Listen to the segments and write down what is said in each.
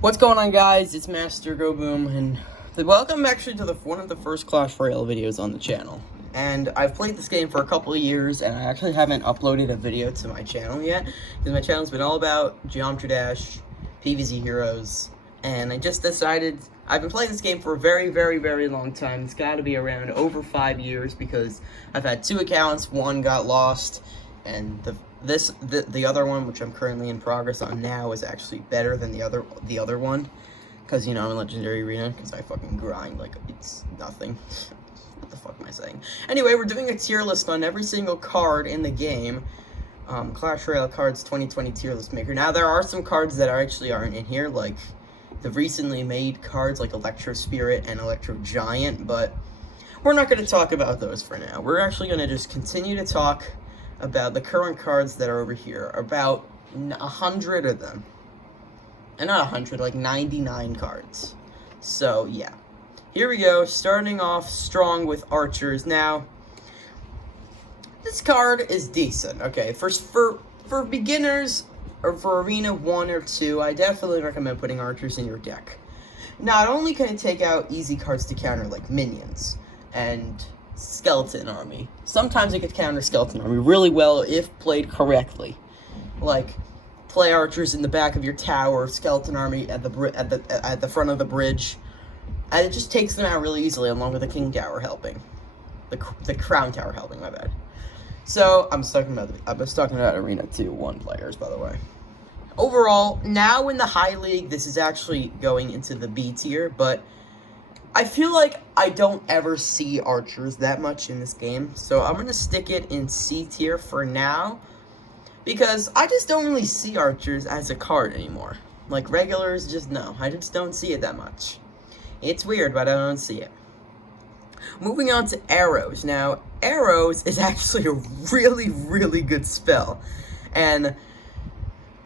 What's going on, guys? It's Master Go Boom, and welcome actually to one of the first Clash Royale videos on the channel. And I've played this game for a couple of years, and I actually haven't uploaded a video to my channel yet, because my channel's been all about Geometry Dash, PvZ Heroes, and I just decided I've been playing this game for a very, very, very long time. It's got to be around over 5 years, because I've had 2 accounts. One got lost, and the other one, which I'm currently in progress on now, is actually better than the other one, because, you know, I'm in Legendary Arena, because I fucking grind like it's nothing. What the fuck am I saying? Anyway, we're doing a tier list on every single card in the game. Clash Royale cards 2020 tier list maker. Now, there are some cards that actually aren't in here, like the recently made cards like Electro Spirit and Electro Giant, but we're not going to talk about those for now. We're actually going to just continue to talk about the current cards that are over here, about 100 of them. And not 100, like 99 cards. So, yeah. Here we go, starting off strong with archers. Now, this card is decent. Okay, for beginners, or for Arena 1 or 2, I definitely recommend putting archers in your deck. Not only can it take out easy cards to counter, like minions and Skeleton Army. Sometimes it could counter Skeleton Army really well if played correctly. Like, play archers in the back of your tower, Skeleton Army at the front of the bridge, and it just takes them out really easily, along with the King Tower helping, the Crown Tower helping. My bad. So I was talking about Arena 2-1 players, by the way. Overall, now in the high league, this is actually going into the B tier, but I feel like I don't ever see archers that much in this game, so I'm going to stick it in C tier for now, because I just don't really see archers as a card anymore. Like, regulars, just no, I just don't see it that much. It's weird, but I don't see it. Moving on to arrows. Now, arrows is actually a really, really good spell, and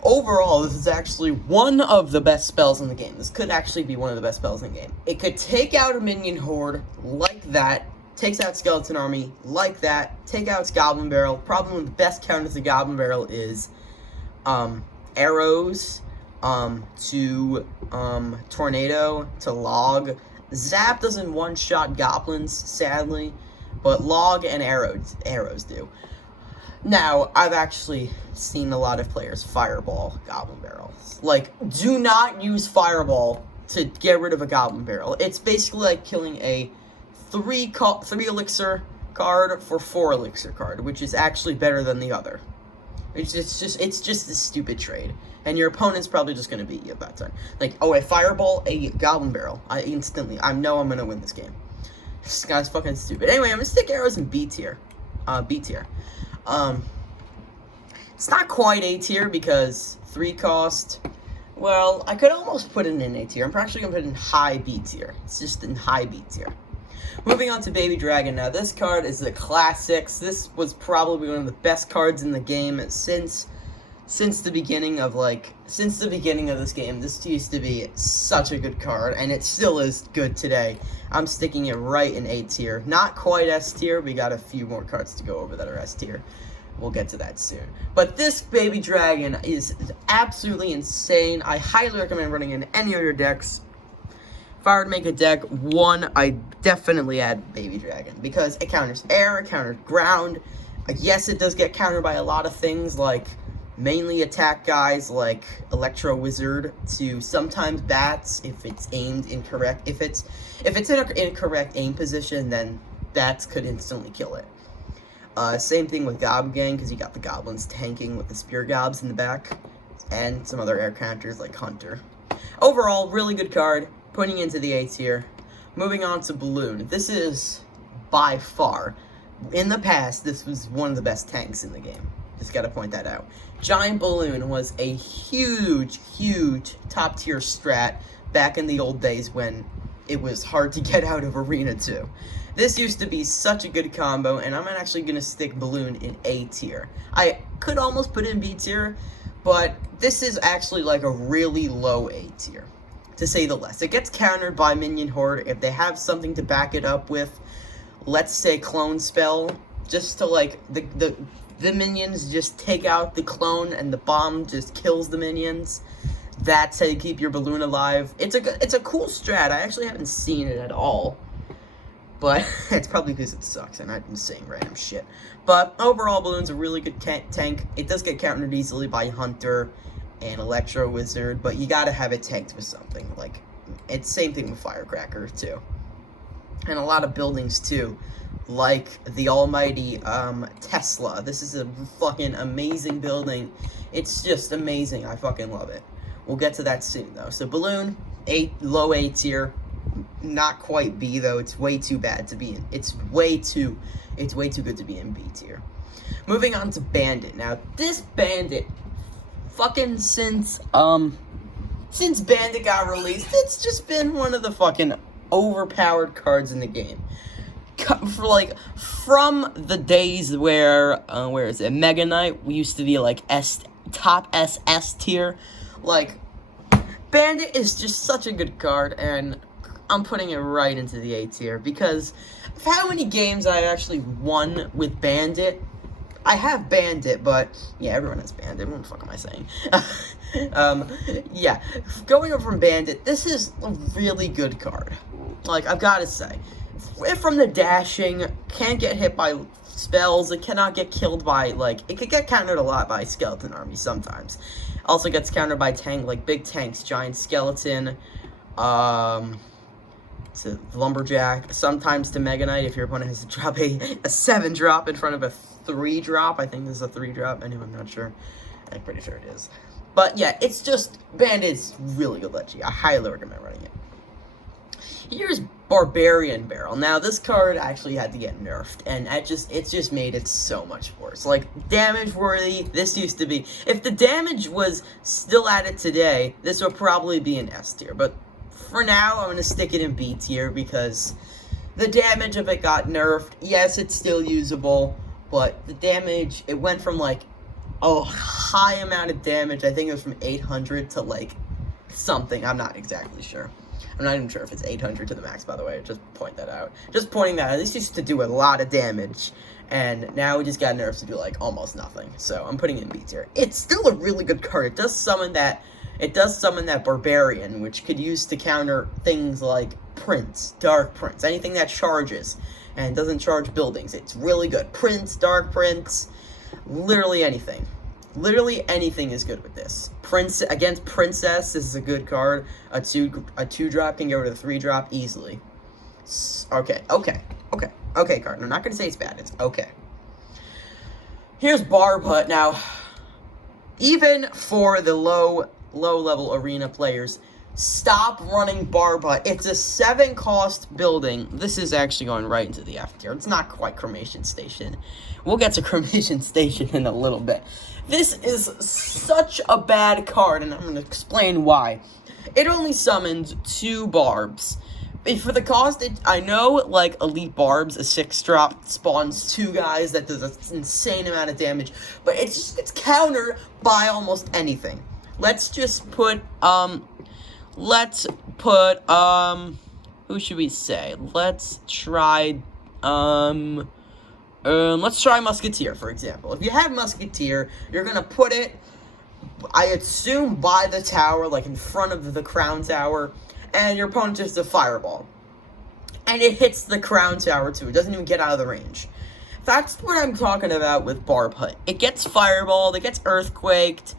overall, this is actually one of the best spells in the game. This could actually be one of the best spells in the game. It could take out a minion horde like that, takes out Skeleton Army like that, take out its Goblin Barrel. Probably one of the best counters to Goblin Barrel is arrows to tornado to log. Zap doesn't one-shot goblins, sadly, but log and arrows do. Now, I've actually seen a lot of players fireball Goblin Barrels. Like, do not use fireball to get rid of a Goblin Barrel. It's basically like killing a 3 elixir card for 4 elixir card, which is actually better than the other. It's just a stupid trade. And your opponent's probably just going to beat you at that time. Like, oh, I fireball a Goblin Barrel. I know I'm going to win this game. This guy's fucking stupid. Anyway, I'm going to stick arrows in B tier. It's not quite A tier because 3 cost. Well, I could almost put it in A tier. I'm actually going to put it in high B tier. It's just in high B tier. Moving on to Baby Dragon. Now, this card is the classics. This was probably one of the best cards in the game since the beginning of this game. This used to be such a good card, and it still is good today. I'm sticking it right in A tier. Not quite S tier. We got a few more cards to go over that are S tier. We'll get to that soon. But this Baby Dragon is absolutely insane. I highly recommend running in any of your decks. If I were to make a deck, I definitely add Baby Dragon, because it counters air, it counters ground. Yes, it does get countered by a lot of things, like mainly attack guys like Electro Wizard, to sometimes bats if it's aimed incorrect. If it's in an incorrect aim position, then bats could instantly kill it. Same thing with Gob Gang, because you got the goblins tanking with the spear gobs in the back, and some other air counters like Hunter. Overall, really good card, putting into the A tier. Moving on to Balloon. This is by far, in the past, this was one of the best tanks in the game. Just gotta point that out. Giant Balloon was a huge, huge top tier strat back in the old days when it was hard to get out of Arena 2. This used to be such a good combo, and I'm actually gonna stick Balloon in A tier. I could almost put it in B tier, but this is actually like a really low A tier, to say the least. It gets countered by Minion Horde if they have something to back it up with. Let's say Clone Spell, just to like the minions just take out the clone and the bomb just kills the minions. That's how you keep your balloon alive. It's a cool strat. I actually haven't seen it at all. But it's probably because it sucks and I'm saying random shit. But overall, Balloon's a really good tank. It does get countered easily by Hunter and Electro Wizard, but you gotta have it tanked with something. Like, it's same thing with Firecracker, too. And a lot of buildings, too. Like the almighty Tesla. This is a fucking amazing building. It's just amazing. I fucking love it. We'll get to that soon, though. So, Balloon, low A tier. Not quite B, though. It's way too bad to be in. It's way too good to be in B tier. Moving on to Bandit. Now, this Bandit, fucking since Bandit got released, it's just been one of the fucking overpowered cards in the game. From the days where is it, Mega Knight, we used to be like top SS tier. Like, Bandit is just such a good card, and I'm putting it right into the A tier because of how many games I actually won with Bandit. I have Bandit, but yeah, everyone has Bandit. What the fuck am I saying? Yeah, going over from Bandit, this is a really good card. Like, I've got to say, from the dashing, can't get hit by spells. It cannot get killed by, like, it could get countered a lot by skeleton armies sometimes. Also gets countered by big tanks, giant skeleton, to Lumberjack, sometimes to Mega Knight if your opponent has to drop a 7-drop in front of a 3-drop. I think this is a 3-drop. I'm not sure. I'm pretty sure it is. But yeah, it's just, Bandit's really good Leggy. I highly recommend running it. Here's Barbarian Barrel. Now, this card actually had to get nerfed, and it's just made it so much worse. Like, damage worthy, this used to be, if the damage was still at it today, this would probably be an S tier, but for now, I'm going to stick it in B tier because the damage of it got nerfed. Yes, it's still usable, but the damage, it went from, like, a high amount of damage. I think it was from 800 to, like, something. I'm not exactly sure. I'm not even sure if it's 800 to the max, by the way. Just point that out. Just pointing that out. This used to do a lot of damage, and now we just got nerfed to do, like, almost nothing. So I'm putting it in B tier. It's still a really good card. It does summon that Barbarian, which could use to counter things like Prince, Dark Prince, anything that charges and doesn't charge buildings. It's really good. Prince, Dark Prince, literally anything. Literally anything is good with this. Prince against Princess, this is a good card. A 2-drop can go to the 3-drop easily. Okay, card. I'm not gonna say it's bad. It's okay. Here's Barb Hut. Now, even for the low-level arena players, stop running Barb Hut. It's a 7-cost building. This is actually going right into the F tier. It's not quite Cremation Station. We'll get to Cremation Station in a little bit. This is such a bad card, and I'm going to explain why. It only summons 2 Barbs. For the cost, I know, like, Elite Barbs, a 6-drop, spawns 2 guys that does an insane amount of damage, but it's countered by almost anything. Let's just put, who should we say? Let's try Musketeer, for example. If you have Musketeer, you're gonna put it, I assume, by the tower, like in front of the Crown Tower, and your opponent just a Fireball. And it hits the Crown Tower, too. It doesn't even get out of the range. That's what I'm talking about with Barb Hut. It gets Fireballed, it gets Earthquaked,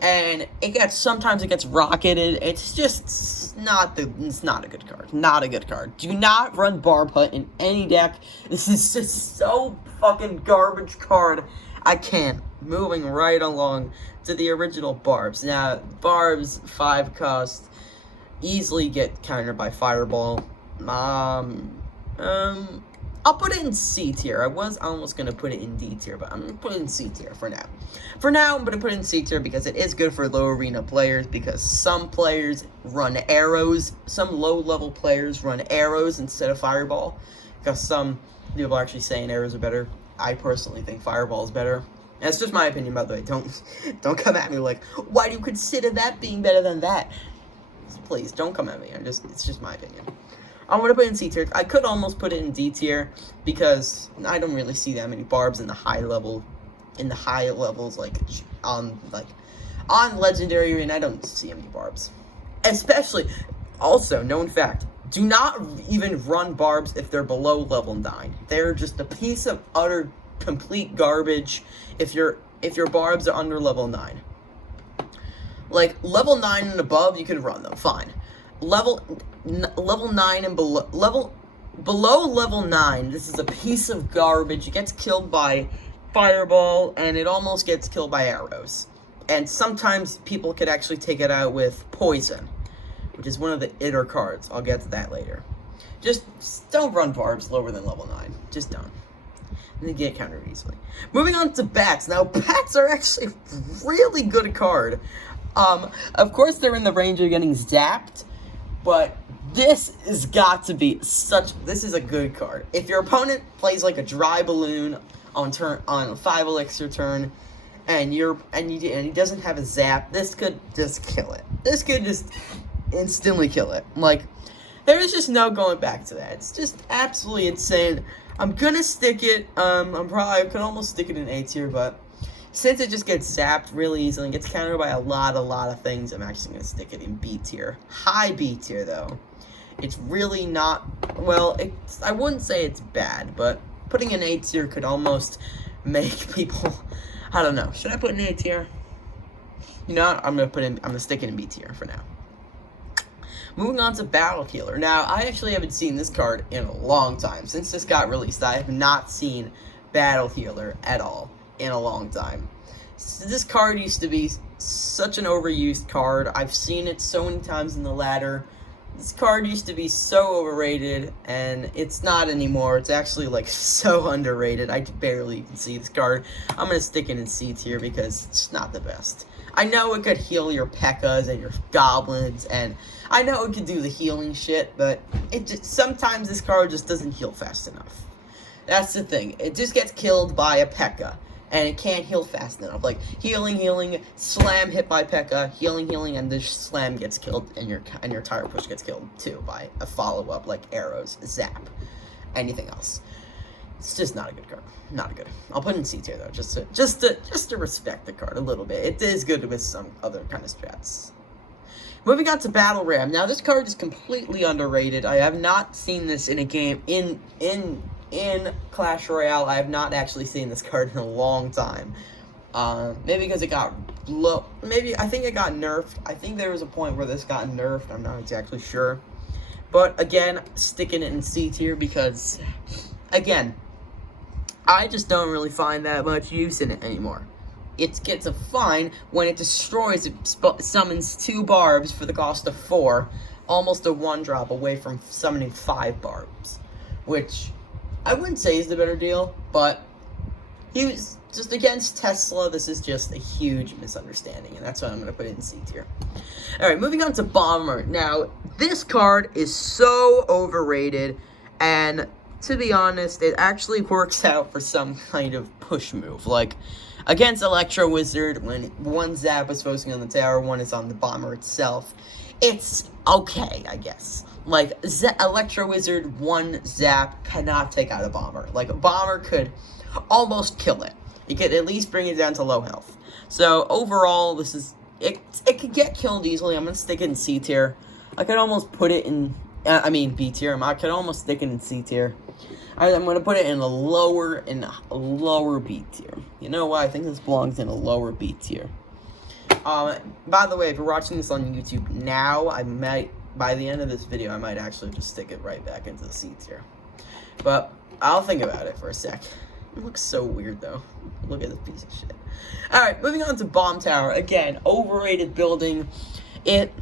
and sometimes it gets rocketed. It's just not a good card. Not a good card. Do not run Barb Hut in any deck. This is just so fucking garbage card. I can't. Moving right along to the original Barbs. Now, Barbs, 5-cost, easily get countered by Fireball. I'll put it in C tier. I was almost going to put it in D tier, but I'm going to put it in C tier for now. For now, I'm going to put it in C tier because it is good for low arena players, because some players run arrows. Some low-level players run arrows instead of Fireball, because some people are actually saying arrows are better. I personally think Fireball is better. And it's just my opinion, by the way. Don't come at me like, why do you consider that being better than that? Please, don't come at me. It's just my opinion. I'm going to put it in C tier. I could almost put it in D tier because I don't really see that many Barbs in the high levels, like On Legendary Arena, I don't see any barbs. Especially, also, known fact, do not even run barbs if they're below level 9. They're just a piece of utter complete garbage if your barbs are under level 9. Like, level 9 and above, you could run them, fine. Level 9 and below level 9, this is a piece of garbage. It gets killed by fireball, and it almost gets killed by arrows. And sometimes people could actually take it out with poison, which is one of the itter cards. I'll get to that later. Just don't run barbs lower than level 9. Just don't. And they get countered easily. Moving on to bats. Now, bats are actually a really good card. Of course, they're in the range of getting zapped, but this has got to be this is a good card. If your opponent plays like a dry balloon on a 5 elixir turn, and he doesn't have a zap, this could just kill it. This could just instantly kill it. Like, there is just no going back to that. It's just absolutely insane. I'm gonna stick it. I could almost stick it in A tier, but since it just gets zapped really easily and gets countered by a lot of things, I'm actually gonna stick it in B tier. High B tier though. It's really not, well, I wouldn't say it's bad, but putting in A tier could almost make people, I don't know. Should I put in A tier? You know what? I'm gonna stick it in B tier for now. Moving on to Battle Healer. Now, I actually haven't seen this card in a long time. Since this got released, I have not seen Battle Healer at all in a long time. So this card used to be such an overused card. I've seen it so many times in the ladder. This card used to be so overrated, and it's not anymore. It's actually, like, so underrated. I barely even see this card. I'm going to stick it in C tier because it's not the best. I know it could heal your P.E.K.K.A.s and your goblins, and I know it could do the healing shit, but sometimes this card just doesn't heal fast enough. That's the thing. It just gets killed by a P.E.K.K.A., and it can't heal fast enough. Like, healing, slam hit by P.E.K.K.A., healing, and the slam gets killed, and your tire push gets killed, too, by a follow-up, like arrows, zap, anything else. It's just not a good card. Not good. I'll put it in C tier though, just to respect the card a little bit. It is good with some other kind of strats. Moving on to Battle Ram. Now this card is completely underrated. I have not seen this in a game in Clash Royale. I have not actually seen this card in a long time. Maybe because it got low. Maybe I think it got nerfed. I think there was a point where this got nerfed. I'm not exactly sure. But again, sticking it in C tier because, again, I just don't really find that much use in it anymore. It gets a fine when it destroys, it summons 2 barbs for the cost of 4, almost a 1-drop away from summoning 5 barbs, which I wouldn't say is the better deal, but he was just against Tesla. This is just a huge misunderstanding, and that's why I'm going to put it in C tier. Alright, moving on to Bomber. Now, this card is so overrated, and to be honest, it actually works out for some kind of push move. Like, against Electro Wizard, when one zap is focusing on the tower, one is on the bomber itself, it's okay, I guess. Like, Electro Wizard, 1 zap cannot take out a bomber. Like, a bomber could almost kill it. It could at least bring it down to low health. So, overall, this is, it could get killed easily. I'm going to stick it in C tier. I could almost put it in, B tier. I could almost stick it in C tier. I'm going to put it in a lower B tier. You know what? I think this belongs in a lower B tier. By the way, if you're watching this on YouTube now, by the end of this video, I might actually just stick it right back into the C tier. But I'll think about it for a sec. It looks so weird, though. Look at this piece of shit. Alright, moving on to Bomb Tower. Again, overrated building. It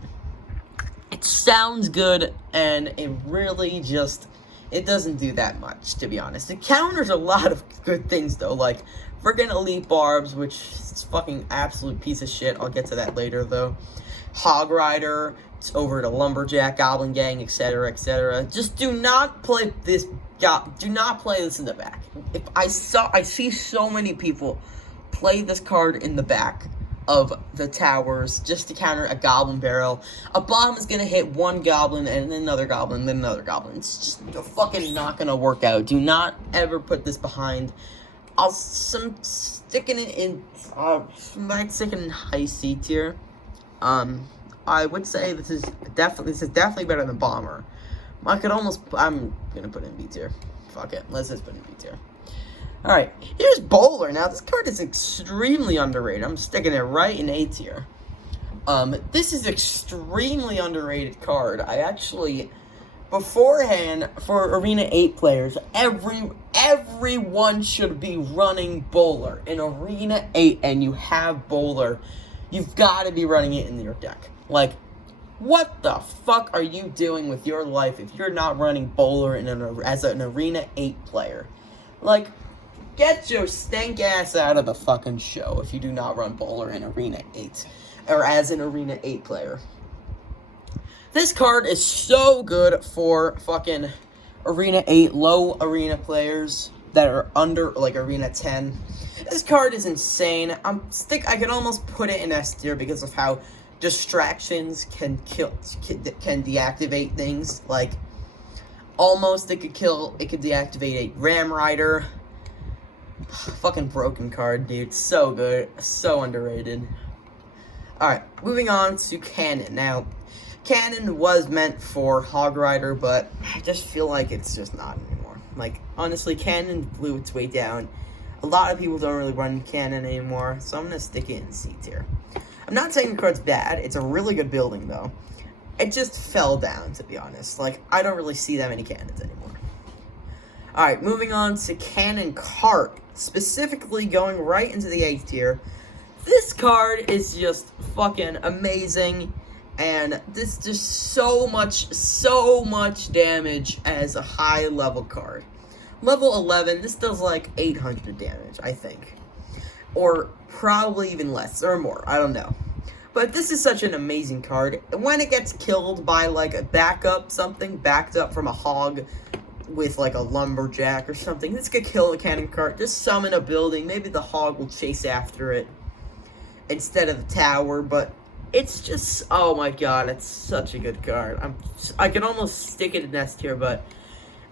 sounds good, and it really just, it doesn't do that much, to be honest. It counters a lot of good things, though, like friggin' Elite Barbs, which is fucking absolute piece of shit. I'll get to that later, though. Hog Rider, it's over to Lumberjack, Goblin Gang, etc., etc. Just do not play this. Do not play this in the back. If I see so many people play this card in the back of the towers just to counter a Goblin Barrel. A bomb is gonna hit 1 goblin and then another goblin, then another goblin. It's just fucking not gonna work out. Do not ever put this behind I'm sticking it in, might stick it in high C tier. I would say this is definitely better than Bomber. I'm gonna put it in B tier. Fuck it, let's just put it in B tier. Alright, here's Bowler. Now, this card is extremely underrated. I'm sticking it right in A tier. This is extremely underrated card. I actually, beforehand, for Arena 8 players, everyone should be running Bowler. In Arena 8, and you have Bowler, you've got to be running it in your deck. Like, what the fuck are you doing with your life if you're not running Bowler as an Arena 8 player? Like, get your stank ass out of the fucking show if you do not run Bowler in Arena 8. Or as an Arena 8 player. This card is so good for fucking Arena 8 low arena players that are under, like, Arena 10. This card is insane. I can almost put it in S tier because of how distractions can deactivate things. Like, almost it could deactivate a Ram Rider. Fucking broken card, dude. So good. So underrated. Alright, moving on to Cannon. Now, Cannon was meant for Hog Rider, but I just feel like it's just not anymore. Like, honestly, Cannon blew its way down. A lot of people don't really run Cannon anymore, so I'm going to stick it in C tier. I'm not saying the card's bad. It's a really good building, though. It just fell down, to be honest. Like, I don't really see that many Cannons anymore. Alright, moving on to Cannon Cart. Specifically going right into the A tier. This card is just fucking amazing, and this just so much damage as a high level card. Level 11, this does like 800 damage, I think. Or probably even less, or more, I don't know. But this is such an amazing card. When it gets killed by like a backed up from a hog with like a lumberjack or something, this could kill a cannon cart. Just summon a building, maybe the hog will chase after it instead of the tower, but it's just, oh my god, it's such a good card. I can almost stick it in S tier, but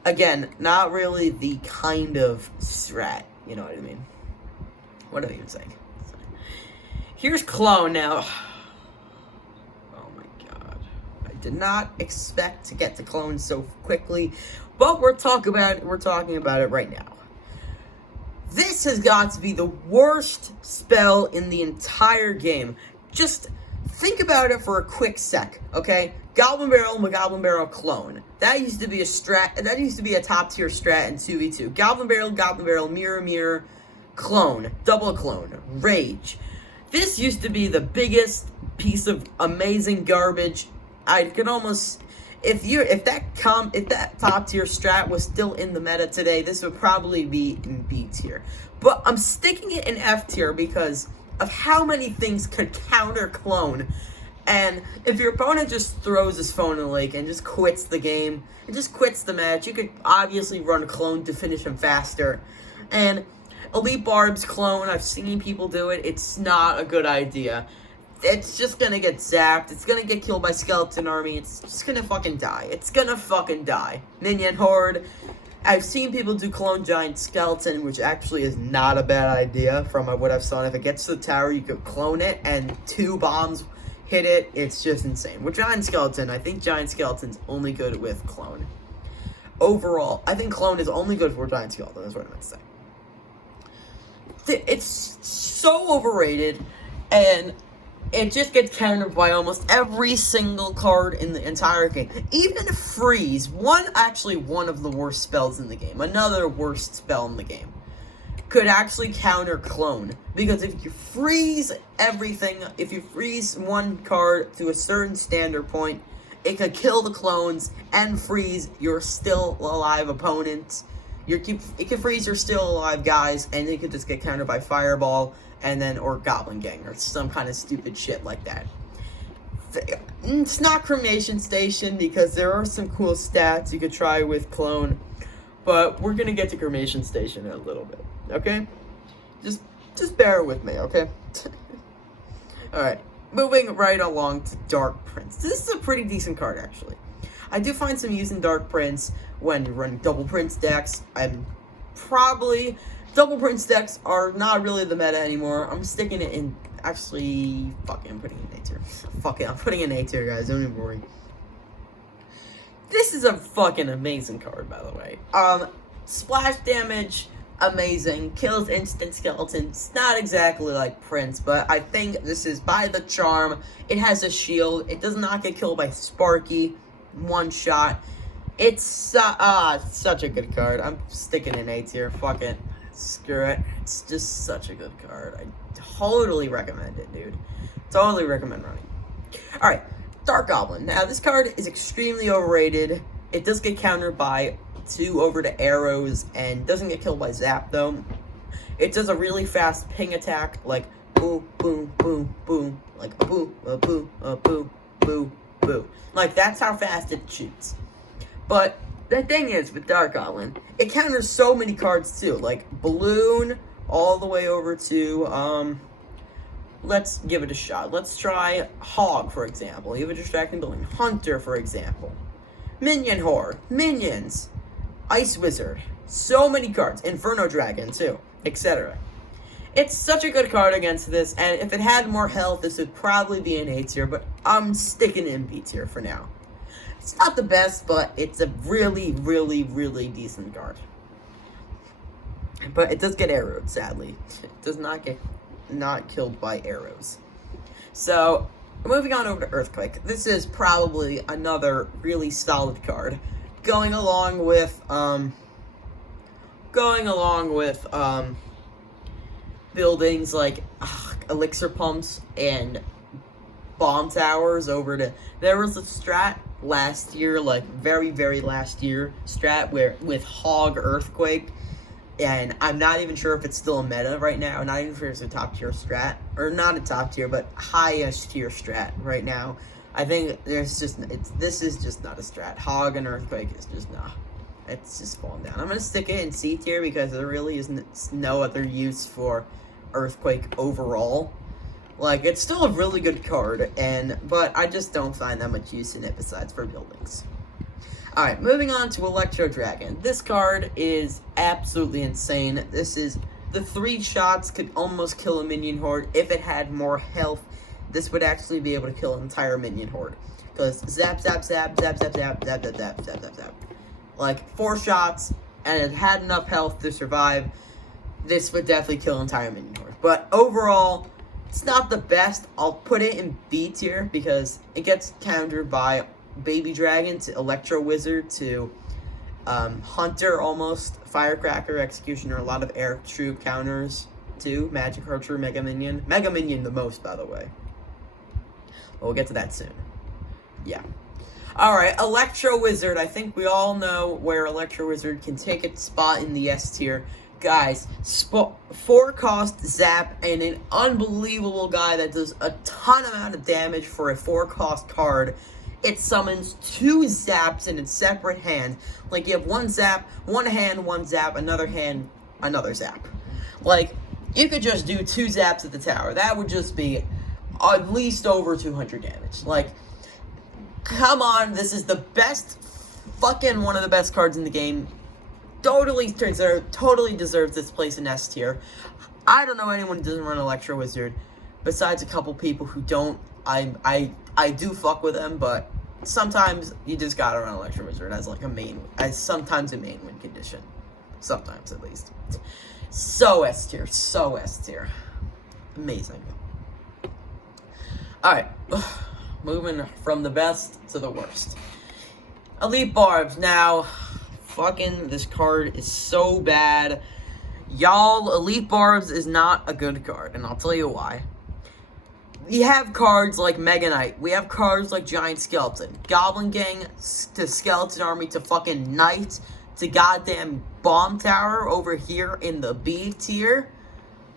again, not really the kind of strat, you know what I mean? What am I even saying? Here's Clone now. Oh my god. I did not expect to get to Clone so quickly, but we're talking about it right now. This has got to be the worst spell in the entire game. Just think about it for a quick sec, okay? Goblin Barrel, Clone. That used to be a strat. That used to be a top tier strat in 2v2. Goblin Barrel, Mirror, Clone, Double Clone, Rage. This used to be the biggest piece of amazing garbage. I could almost, if that top tier strat was still in the meta today, this would probably be in B tier. But I'm sticking it in F tier because of how many things could counter Clone. And if your opponent just throws his phone in the lake and just quits the game, and just quits the match, you could obviously run Clone to finish him faster. And Elite Barb's Clone, I've seen people do it, it's not a good idea. It's just gonna get zapped, it's gonna get killed by Skeleton Army, it's just gonna fucking die. It's gonna fucking die. Minion Horde. I've seen people do Clone Giant Skeleton, which actually is not a bad idea from what I've seen. If it gets to the tower, you could clone it, and 2 bombs hit it. It's just insane. With Giant Skeleton, I think Giant Skeleton's only good with Clone. Overall, I think Clone is only good for Giant Skeleton, that's what I meant to say. It's so overrated, and it just gets countered by almost every single card in the entire game. Even Freeze, one of the worst spells in the game, another worst spell in the game, could actually counter Clone. Because if you freeze everything, if you freeze one card to a certain standard point, it could kill the clones and freeze your still alive opponents. It can freeze your still alive guys, and it could just get countered by Fireball, and then, or Goblin Gang, or some kind of stupid shit like that. It's not Cremation Station, because there are some cool stats you could try with Clone, but we're gonna get to Cremation Station in a little bit, okay? Just bear with me, okay? Alright, moving right along to Dark Prince. This is a pretty decent card, actually. I do find some use in Dark Prince when you run double Prince decks. Dark Double Prince decks are not really the meta anymore. I'm sticking it in, actually, fuck it, I'm putting it in A tier. Fuck it, I'm putting it in A tier, guys, don't even worry. This is a fucking amazing card, by the way. Splash damage, amazing. Kills instant skeletons. Not exactly like Prince, but I think this is by the charm. It has a shield. It does not get killed by Sparky. One shot. It's such a good card. I'm sticking in A tier. Fuck it. Screw it. It's just such a good card. I totally recommend it, dude. Totally recommend running. Alright. Dark Goblin. Now, this card is extremely overrated. It does get countered by 2 over to arrows and doesn't get killed by zap, though. It does a really fast ping attack, like boom, boom, boom, boom, like a boo, a boo, a boo, boo, boo. Like, that's how fast it shoots. But the thing is, with Dark Goblin, it counters so many cards, too. Like, Balloon, all the way over to, let's give it a shot. Let's try Hog, for example. You have a distracting building. Hunter, for example. Minion Horde. Minions. Ice Wizard. So many cards. Inferno Dragon, too. Etc. It's such a good card against this, and if it had more health, this would probably be an A tier, but I'm sticking in B tier for now. It's not the best, but it's a really, really, really decent card. But it does get arrowed, sadly. It does not get killed by arrows. So, moving on over to Earthquake. This is probably another really solid card. Going along with buildings like elixir pumps and bomb towers over to, there was a strat last year, like very, very last year, strat with Hog Earthquake, and I'm not even sure if it's still a meta right now. I'm not even sure if it's a top tier strat, or not a top tier, but highest tier strat right now. I think this is just not a strat. Hog and Earthquake is just not. It's just falling down. I'm gonna stick it in C tier because there really isn't no other use for Earthquake overall. Like, it's still a really good card, but I just don't find that much use in it besides for buildings. Alright, moving on to Electro Dragon. This card is absolutely insane. This is, the 3 shots could almost kill a minion horde. If it had more health, this would actually be able to kill an entire minion horde. Because zap, zap, zap, zap, zap, zap, zap, zap, zap, zap, zap, zap. Like, 4 shots, and it had enough health to survive. This would definitely kill an entire minion horde. But overall, it's not the best. I'll put it in B tier because it gets countered by Baby Dragon to Electro Wizard to Hunter, almost Firecracker, Executioner, a lot of air troop counters too. Magic Archer, Mega Minion. Mega Minion the most, by the way. But we'll get to that soon. Yeah. Alright, Electro Wizard. I think we all know where Electro Wizard can take its spot in the S tier. Guys, 4 cost zap and an unbelievable guy that does a ton amount of damage for a 4 cost card. It summons 2 zaps in its separate hand. Like, you have 1 zap, 1 hand, 1 zap, another hand, another zap. Like, you could just do 2 zaps at the tower. That would just be at least over 200 damage. Like, come on, this is the best, fucking one of the best cards in the game. Totally deserves its place in S tier. I don't know anyone who doesn't run Electro Wizard, besides a couple people who don't. I do fuck with them, but sometimes you just gotta run Electro Wizard as like sometimes a main win condition. Sometimes, at least. So S tier. Amazing. Alright, moving from the best to the worst. Elite Barbs. Now, fucking, this card is so bad. Y'all, Elite Barbs is not a good card, and I'll tell you why. We have cards like Mega Knight. We have cards like Giant Skeleton. Goblin Gang to Skeleton Army to fucking Knight to goddamn Bomb Tower over here in the B tier.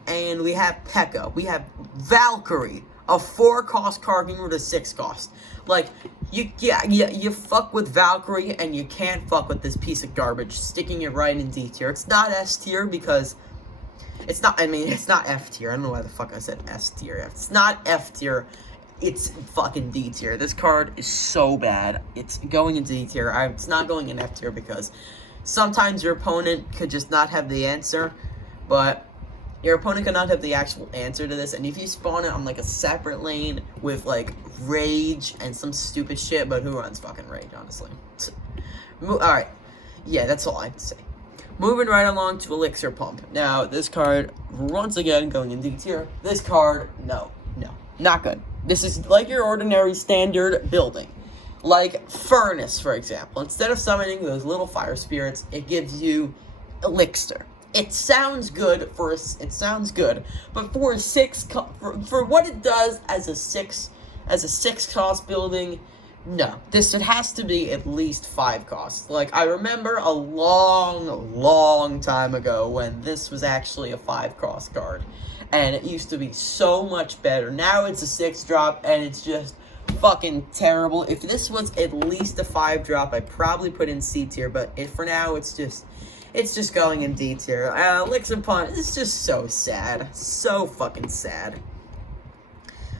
And we have P.E.K.K.A. We have Valkyrie, a 4 cost card getting rid of 6 cost. Like, you fuck with Valkyrie and you can't fuck with this piece of garbage, sticking it right in D tier. It's not S tier because it's not F tier. I don't know why the fuck I said S tier. It's not F tier. It's fucking D tier. This card is so bad. It's going in D tier. It's not going in F tier because sometimes your opponent could just not have the answer. but your opponent cannot have the actual answer to this, and if you spawn it on, like, a separate lane with, like, Rage and some stupid shit, but who runs fucking Rage, honestly? Alright, yeah, that's all I have to say. Moving right along to Elixir Pump. Now, this card, once again, going in D tier. This card, no, not good. This is like your ordinary standard building. Like Furnace, for example. Instead of summoning those little fire spirits, it gives you Elixir. It sounds good but for a 6 for what it does as a 6 cost building, no. It has to be at least 5 costs. Like, I remember a long time ago when this was actually a 5 cost card, and it used to be so much better. Now it's a 6 drop, and it's just fucking terrible. If this was at least a 5 drop, I'd probably put in C tier, but for now, it's just going in D tier. Elixir Pump, it's just so sad. So fucking sad.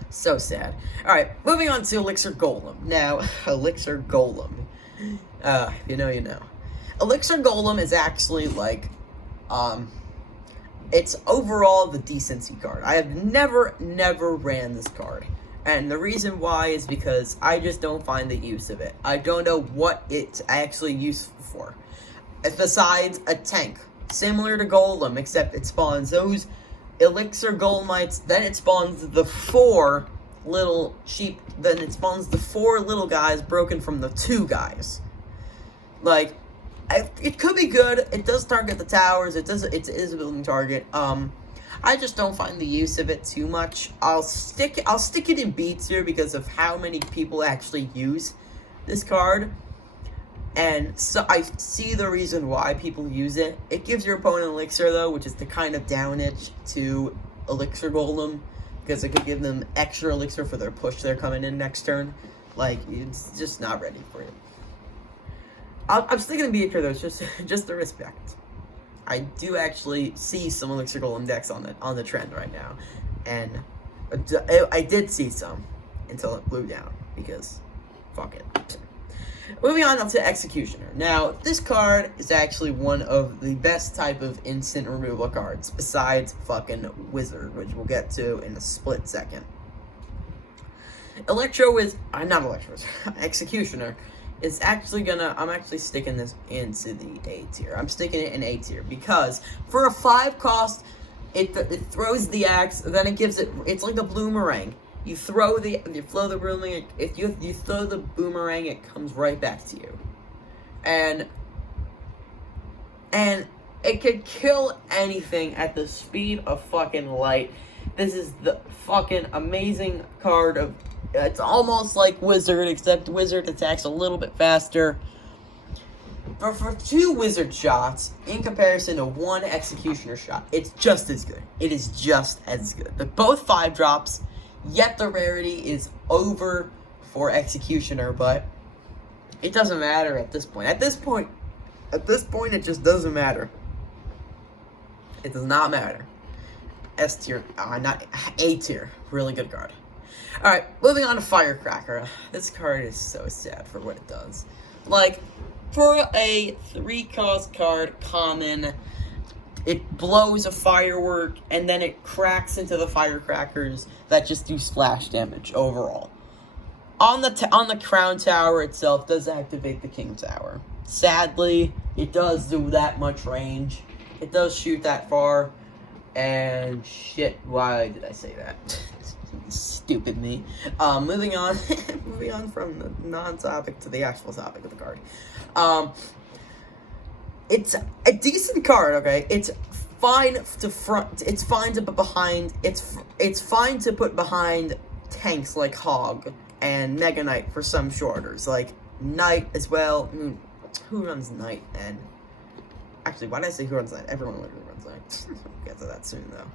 So sad. Alright, moving on to Elixir Golem. Now, Elixir Golem. If you know, you know. Elixir Golem is actually, like, it's overall the decency card. I have never ran this card. And the reason why is because I just don't find the use of it. I don't know what it's actually useful for. Besides a tank. Similar to Golem, except it spawns those Elixir Golemites, then it spawns the 4 little sheep, then it spawns the 4 little guys broken from the 2 guys. Like, it could be good. It does target the towers. It is a building target. I just don't find the use of it too much. I'll stick it in B tier because of how many people actually use this card. And so I see the reason why people use it. It gives your opponent Elixir, though, which is the kind of down edge to Elixir Golem, because it could give them extra Elixir for their push they're coming in next turn. Like, it's just not ready for it. I'm sticking to B tier, though, it's just the respect. I do actually see some Elixir Golem decks on the trend right now, and I did see some until it blew down, because fuck it. Moving on to Executioner. Now, this card is actually one of the best type of instant removal cards, besides fucking Wizard, which we'll get to in a split second. Executioner is actually I'm actually sticking this into the A tier. I'm sticking it in A tier, because for a 5 cost, it throws the axe, then it gives it's like a boomerang. You throw the boomerang. If you throw the boomerang, it comes right back to you, and it could kill anything at the speed of fucking light. This is the fucking amazing card. It's almost like Wizard, except Wizard attacks a little bit faster. But for 2 Wizard shots, in comparison to 1 Executioner shot, it's just as good. It is just as good. They're both 5 drops. Yet the rarity is over for Executioner, but it doesn't matter at this point. At this point, it just doesn't matter. It does not matter. S tier, not A tier. Really good card. Alright, moving on to Firecracker. This card is so sad for what it does. Like, for a 3-cost card, common, it blows a firework, and then it cracks into the firecrackers that just do splash damage overall. On the crown tower itself does activate the king tower. Sadly, it does do that much range. It does shoot that far. And shit, why did I say that? Stupid me. Moving on from the non-topic to the actual topic of the card. It's a decent card, okay? It's fine to front. It's fine to put behind. It's fine to put behind tanks like Hog and Mega Knight for some shorters, like Knight as well. Who runs Knight? And actually, why did I say who runs Knight? Everyone literally runs Knight. We'll get to that soon, though.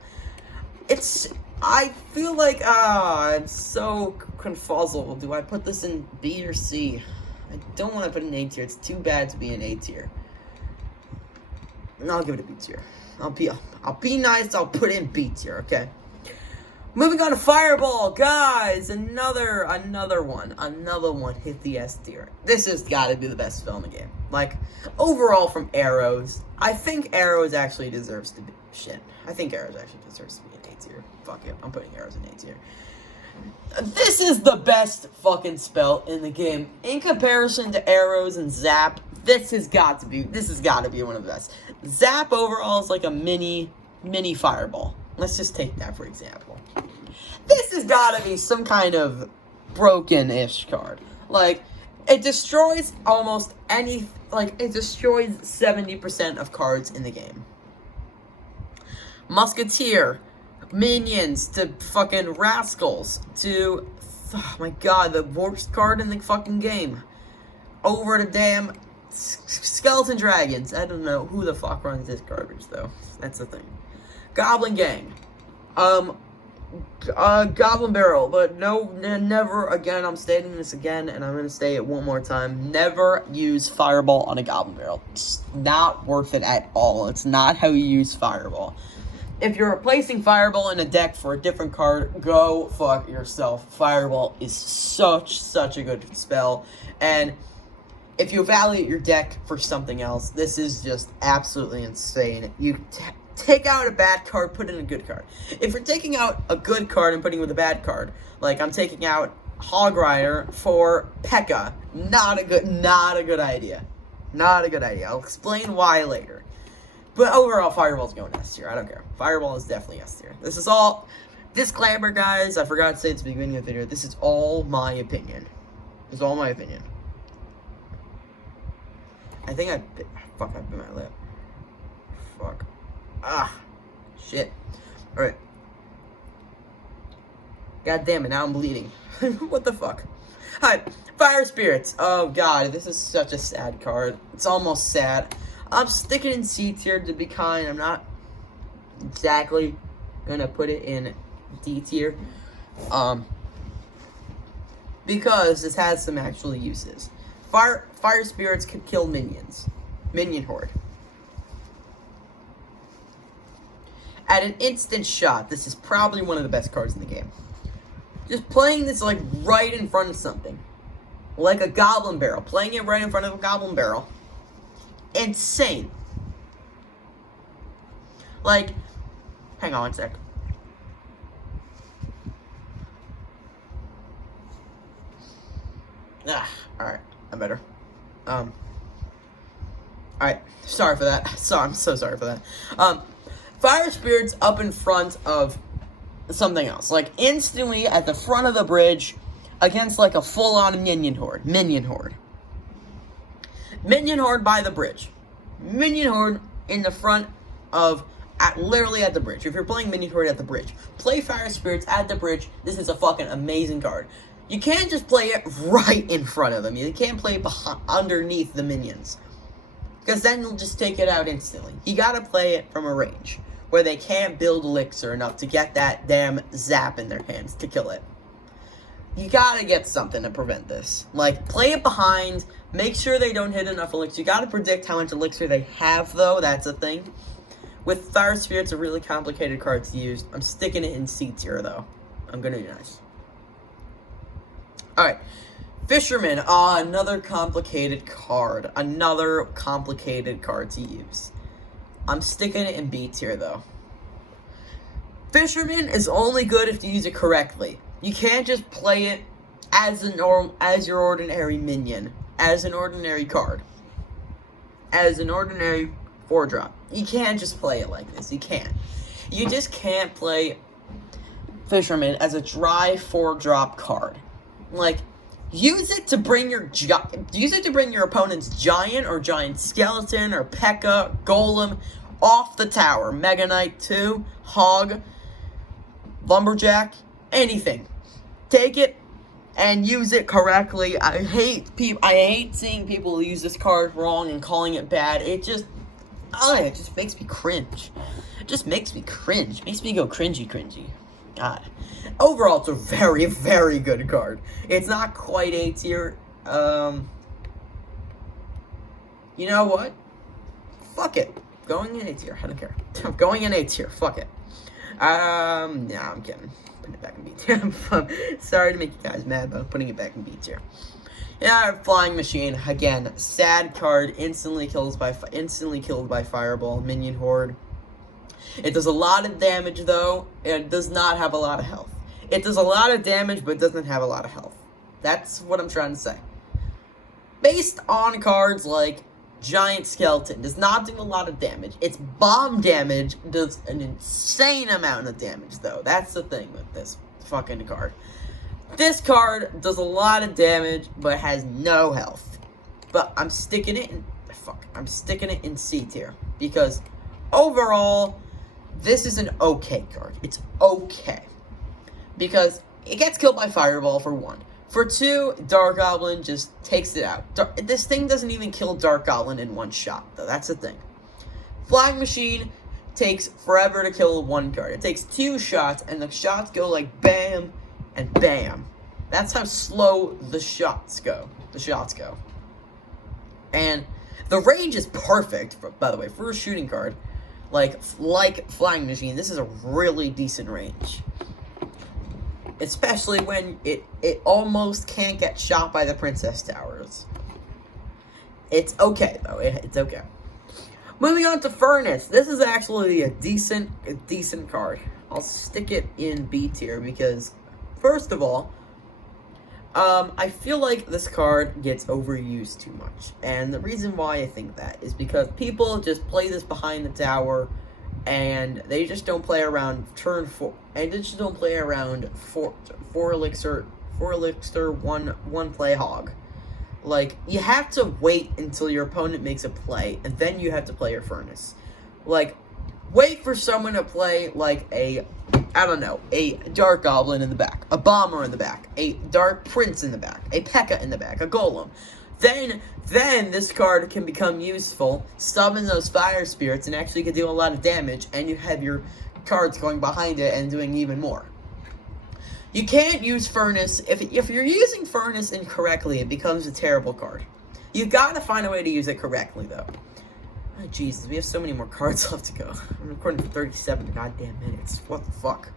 I feel like I'm so confuzzled. Do I put this in B or C? I don't want to put it in A tier. It's too bad to be in A tier. I'll give it a B tier. I'll be nice. I'll put in B tier. Okay. Moving on to Fireball, guys. Another one hit the S tier. This has got to be the best spell in the game. Like, overall from Arrows, I think Arrows actually deserves to be shit. I think Arrows actually deserves to be an A tier. Fuck it, I'm putting Arrows in A tier. This is the best fucking spell in the game. In comparison to Arrows and Zap, this has got to be one of the best. Zap overall is like a mini Fireball. Let's just take that for example. This has got to be some kind of broken-ish card. Like, it destroys almost any, like, it destroys 70% of cards in the game. Musketeer, minions, to fucking rascals, to, oh my god, the worst card in the fucking game. Over to damn skeleton dragons. I don't know who the fuck runs this garbage, though. That's the thing. Goblin Gang. Goblin Barrel, but no, never again, I'm stating this again, and I'm going to say it one more time, never use Fireball on a Goblin Barrel. It's not worth it at all. It's not how you use Fireball. If you're replacing Fireball in a deck for a different card, go fuck yourself. Fireball is such a good spell, and if you evaluate your deck for something else, this is just absolutely insane. You take out a bad card, put in a good card. If you're taking out a good card and putting with a bad card, like I'm taking out Hog Rider for P.E.K.K.A, not a good idea. Not a good idea. I'll explain why later. But overall, Fireball's going S tier. I don't care. Fireball is definitely S tier. This is all disclaimer, guys. I forgot to say at the beginning of the video. This is all my opinion. It's all my opinion. I think I bit my lip. Fuck. Ah, shit. Alright. God damn it, now I'm bleeding. What the fuck? Alright, Fire Spirits. Oh god, this is such a sad card. It's almost sad. I'm sticking in C tier to be kind. I'm not exactly gonna put it in D tier. Because this has some actual uses. Fire Spirits could kill minions. Minion Horde. At an instant shot, this is probably one of the best cards in the game. Just playing this, like, right in front of something. Like a Goblin Barrel. Playing it right in front of a Goblin Barrel. Insane. Like, hang on one sec. Alright, I'm better. Alright, sorry for that. I'm so sorry for that. Fire Spirits up in front of something else. Like, instantly at the front of the bridge against, like, a full-on Minion Horde. Minion Horde by the bridge. Minion Horde in the front of, literally at the bridge. If you're playing Minion Horde at the bridge, play Fire Spirits at the bridge. This is a fucking amazing card. You can't just play it right in front of them. You can't play it underneath the minions. Because then you'll just take it out instantly. You gotta play it from a range where they can't build elixir enough to get that damn zap in their hands to kill it. You gotta get something to prevent this. Like, play it behind, make sure they don't hit enough elixir. You gotta predict how much elixir they have, though, that's a thing. With Fire Spirit, it's a really complicated card to use. I'm sticking it in C tier, though. I'm gonna be nice. Alright. Fisherman, another complicated card. Another complicated card to use. I'm sticking it in B tier, though. Fisherman is only good if you use it correctly. You can't just play it as your ordinary minion. As an ordinary card. As an ordinary 4-drop. You can't just play it like this. You can't. You just can't play Fisherman as a dry 4-drop card. Like, use it to bring your opponent's giant or giant skeleton or P.E.K.K.A, golem off the tower. Mega Knight 2, Hog, Lumberjack, anything. Take it and use it correctly. I hate seeing people use this card wrong and calling it bad. It just makes me cringe. It just makes me cringe. Makes me go cringy. God. Overall, it's a very, very good card. It's not quite A tier. You know what? Fuck it. Going in A tier. I don't care. I'm going in A tier. Fuck it. Nah, I'm kidding. putting it back in B tier. Sorry to make you guys mad, but I'm putting it back in B tier. Yeah, Flying Machine, again, sad card, instantly killed by Fireball, Minion Horde. It does a lot of damage, though, and it does not have a lot of health. It does a lot of damage, but doesn't have a lot of health. That's what I'm trying to say. Based on cards like Giant Skeleton, does not do a lot of damage. Its bomb damage does an insane amount of damage, though. That's the thing with this fucking card. This card does a lot of damage, but has no health. But I'm sticking it in C tier. Because overall, this is an okay card. It's okay. Because it gets killed by Fireball, for one. For two, Dark Goblin just takes it out. This thing doesn't even kill Dark Goblin in one shot, though. That's the thing. Flying Machine takes forever to kill one card. It takes 2 shots, and the shots go like bam and bam. That's how slow the shots go. And the range is perfect, by the way, for a shooting card. Like Flying Machine, this is a really decent range. Especially when it almost can't get shot by the Princess Towers. It's okay, though. It's okay. Moving on to Furnace. This is actually a decent card. I'll stick it in B tier because, first of all, I feel like this card gets overused too much. And the reason why I think that is because people just play this behind the tower, and they just don't play around turn 4. And they just don't play around 4 elixir, one play hog. Like, you have to wait until your opponent makes a play, and then you have to play your Furnace. Like, wait for someone to play, like, a Dark Goblin in the back, a Bomber in the back, a Dark Prince in the back, a P.E.K.K.A. in the back, a Golem. Then this card can become useful, summon those Fire Spirits, and actually can do a lot of damage, and you have your cards going behind it and doing even more. You can't use Furnace. If you're using Furnace incorrectly, it becomes a terrible card. You gotta find a way to use it correctly, though. Oh, Jesus, we have so many more cards left to go. I'm recording for 37 goddamn minutes. What the fuck?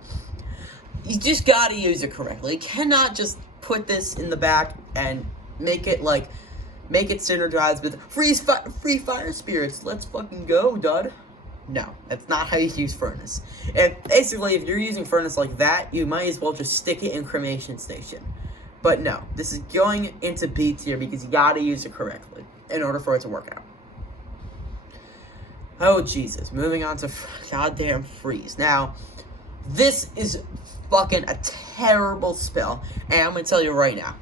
You just gotta use it correctly. You cannot just put this in the back and make it synergize with free Fire Spirits. Let's fucking go, dud. No, that's not how you use Furnace. And basically, if you're using Furnace like that, you might as well just stick it in Cremation Station. But no, this is going into B tier because you gotta use it correctly in order for it to work out. Oh, Jesus. Moving on to goddamn Freeze. Now, this is fucking a terrible spell, and I'm gonna tell you right now.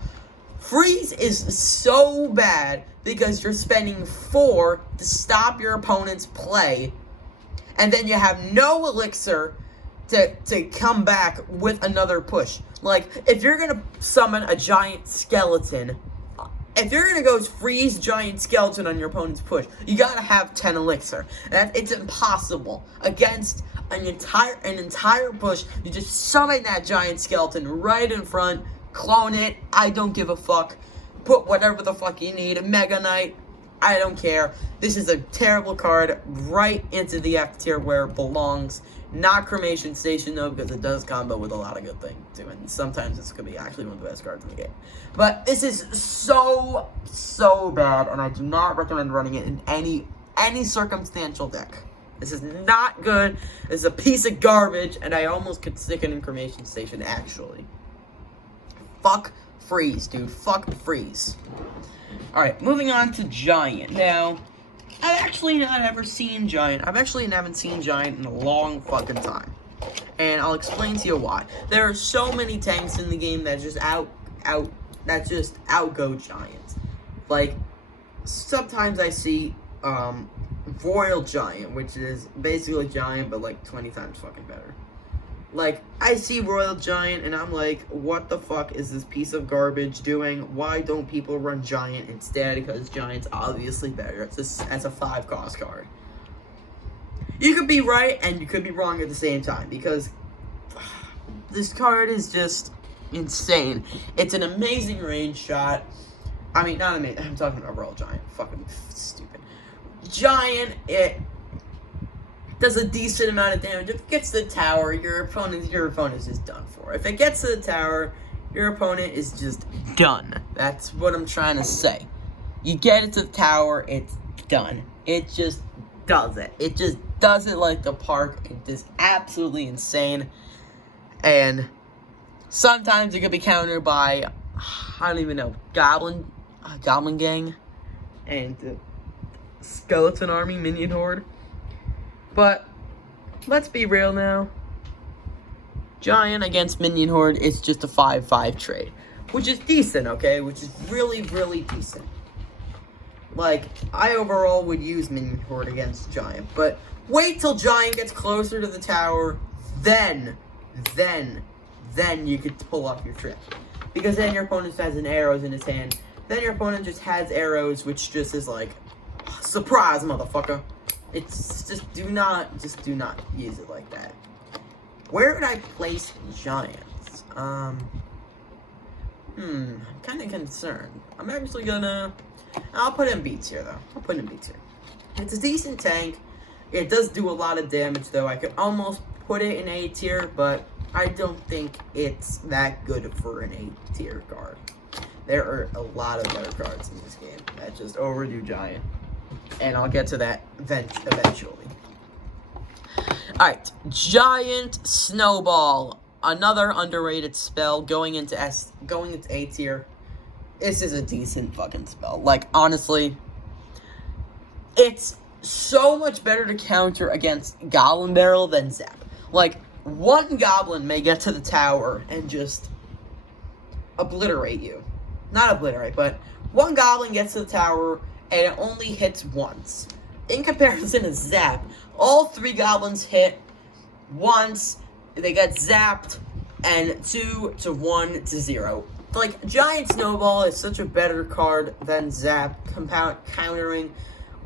Freeze is so bad because you're spending 4 to stop your opponent's play, and then you have no elixir to come back with another push. Like, if you're gonna summon a giant skeleton, if you're gonna go freeze giant skeleton on your opponent's push, you gotta have 10 elixir. It's impossible. Against an entire push, you just summon that giant skeleton right in front, clone it, I don't give a fuck. Put whatever the fuck you need, a Mega Knight, I don't care. This is a terrible card, right into the F tier where it belongs. Not Cremation Station, though, because it does combo with a lot of good things, too. And sometimes this could be actually one of the best cards in the game. But this is so bad, and I do not recommend running it in any circumstantial deck. This is not good. This is a piece of garbage, and I almost could stick it in Cremation Station, actually. Fuck Freeze, dude. Fuck Freeze. Alright, moving on to Giant. Now, I've actually not ever seen Giant. I've actually haven't seen Giant in a long fucking time. And I'll explain to you why. There are so many tanks in the game that just outgo Giant. Like, sometimes I see Royal Giant, which is basically Giant, but like 20 times fucking better. Like, I see Royal Giant, and I'm like, what the fuck is this piece of garbage doing? Why don't people run Giant instead? Because Giant's obviously better as a 5-cost card. You could be right, and you could be wrong at the same time, because this card is just insane. It's an amazing range shot. I mean, not amazing. I'm talking about Royal Giant. Fucking stupid. Giant, does a decent amount of damage. If it gets to the tower, your opponent is just done for. If it gets to the tower, your opponent is just done. That's what I'm trying to say. You get it to the tower, it's done. It just does it. It just does it like the park. It is absolutely insane. And sometimes it could be countered by, I don't even know, Goblin Gang and Skeleton Army, Minion Horde. But let's be real now. Giant against Minion Horde is just a 5-5 trade, which is decent, okay? Which is really, really decent. Like, I overall would use Minion Horde against Giant, but wait till Giant gets closer to the tower, then you could pull off your trick. Because then your opponent has an arrows in his hand, then your opponent just has arrows, which just is like, surprise, motherfucker. It's just do not use it like that. Where would I place Giants? I'm kind of concerned. I'm actually gonna, I'll put in B tier though. I'll put in B tier. It's a decent tank. It does do a lot of damage though. I could almost put it in A tier, but I don't think it's that good for an A tier card. There are a lot of better cards in this game that just overdo Giant. And I'll get to that eventually. Alright, Giant Snowball. Another underrated spell going into A tier. This is a decent fucking spell. Like, honestly, it's so much better to counter against Goblin Barrel than Zap. Like, one Goblin may get to the tower and just obliterate you. Not obliterate, but one Goblin gets to the tower and it only hits once. In comparison to Zap, all 3 Goblins hit once, they get zapped, and 2 to 1 to 0. Like, Giant Snowball is such a better card than Zap, countering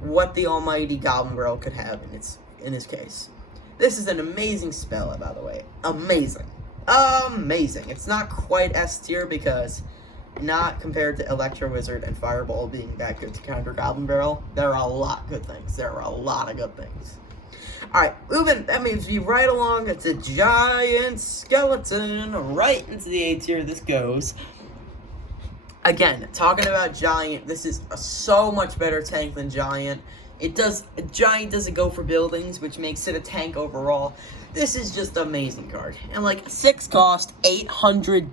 what the almighty Goblin Barrel could have in his case. This is an amazing spell, by the way. Amazing. Amazing. It's not quite S tier because not compared to Electro Wizard and Fireball being that good to counter Goblin Barrel. There are a lot of good things. Alright, that means we right along. It's a Giant Skeleton. Right into the A tier this goes. Again, talking about Giant, this is a so much better tank than Giant. Giant doesn't go for buildings, which makes it a tank overall. This is just an amazing card. And like 6 cost, 800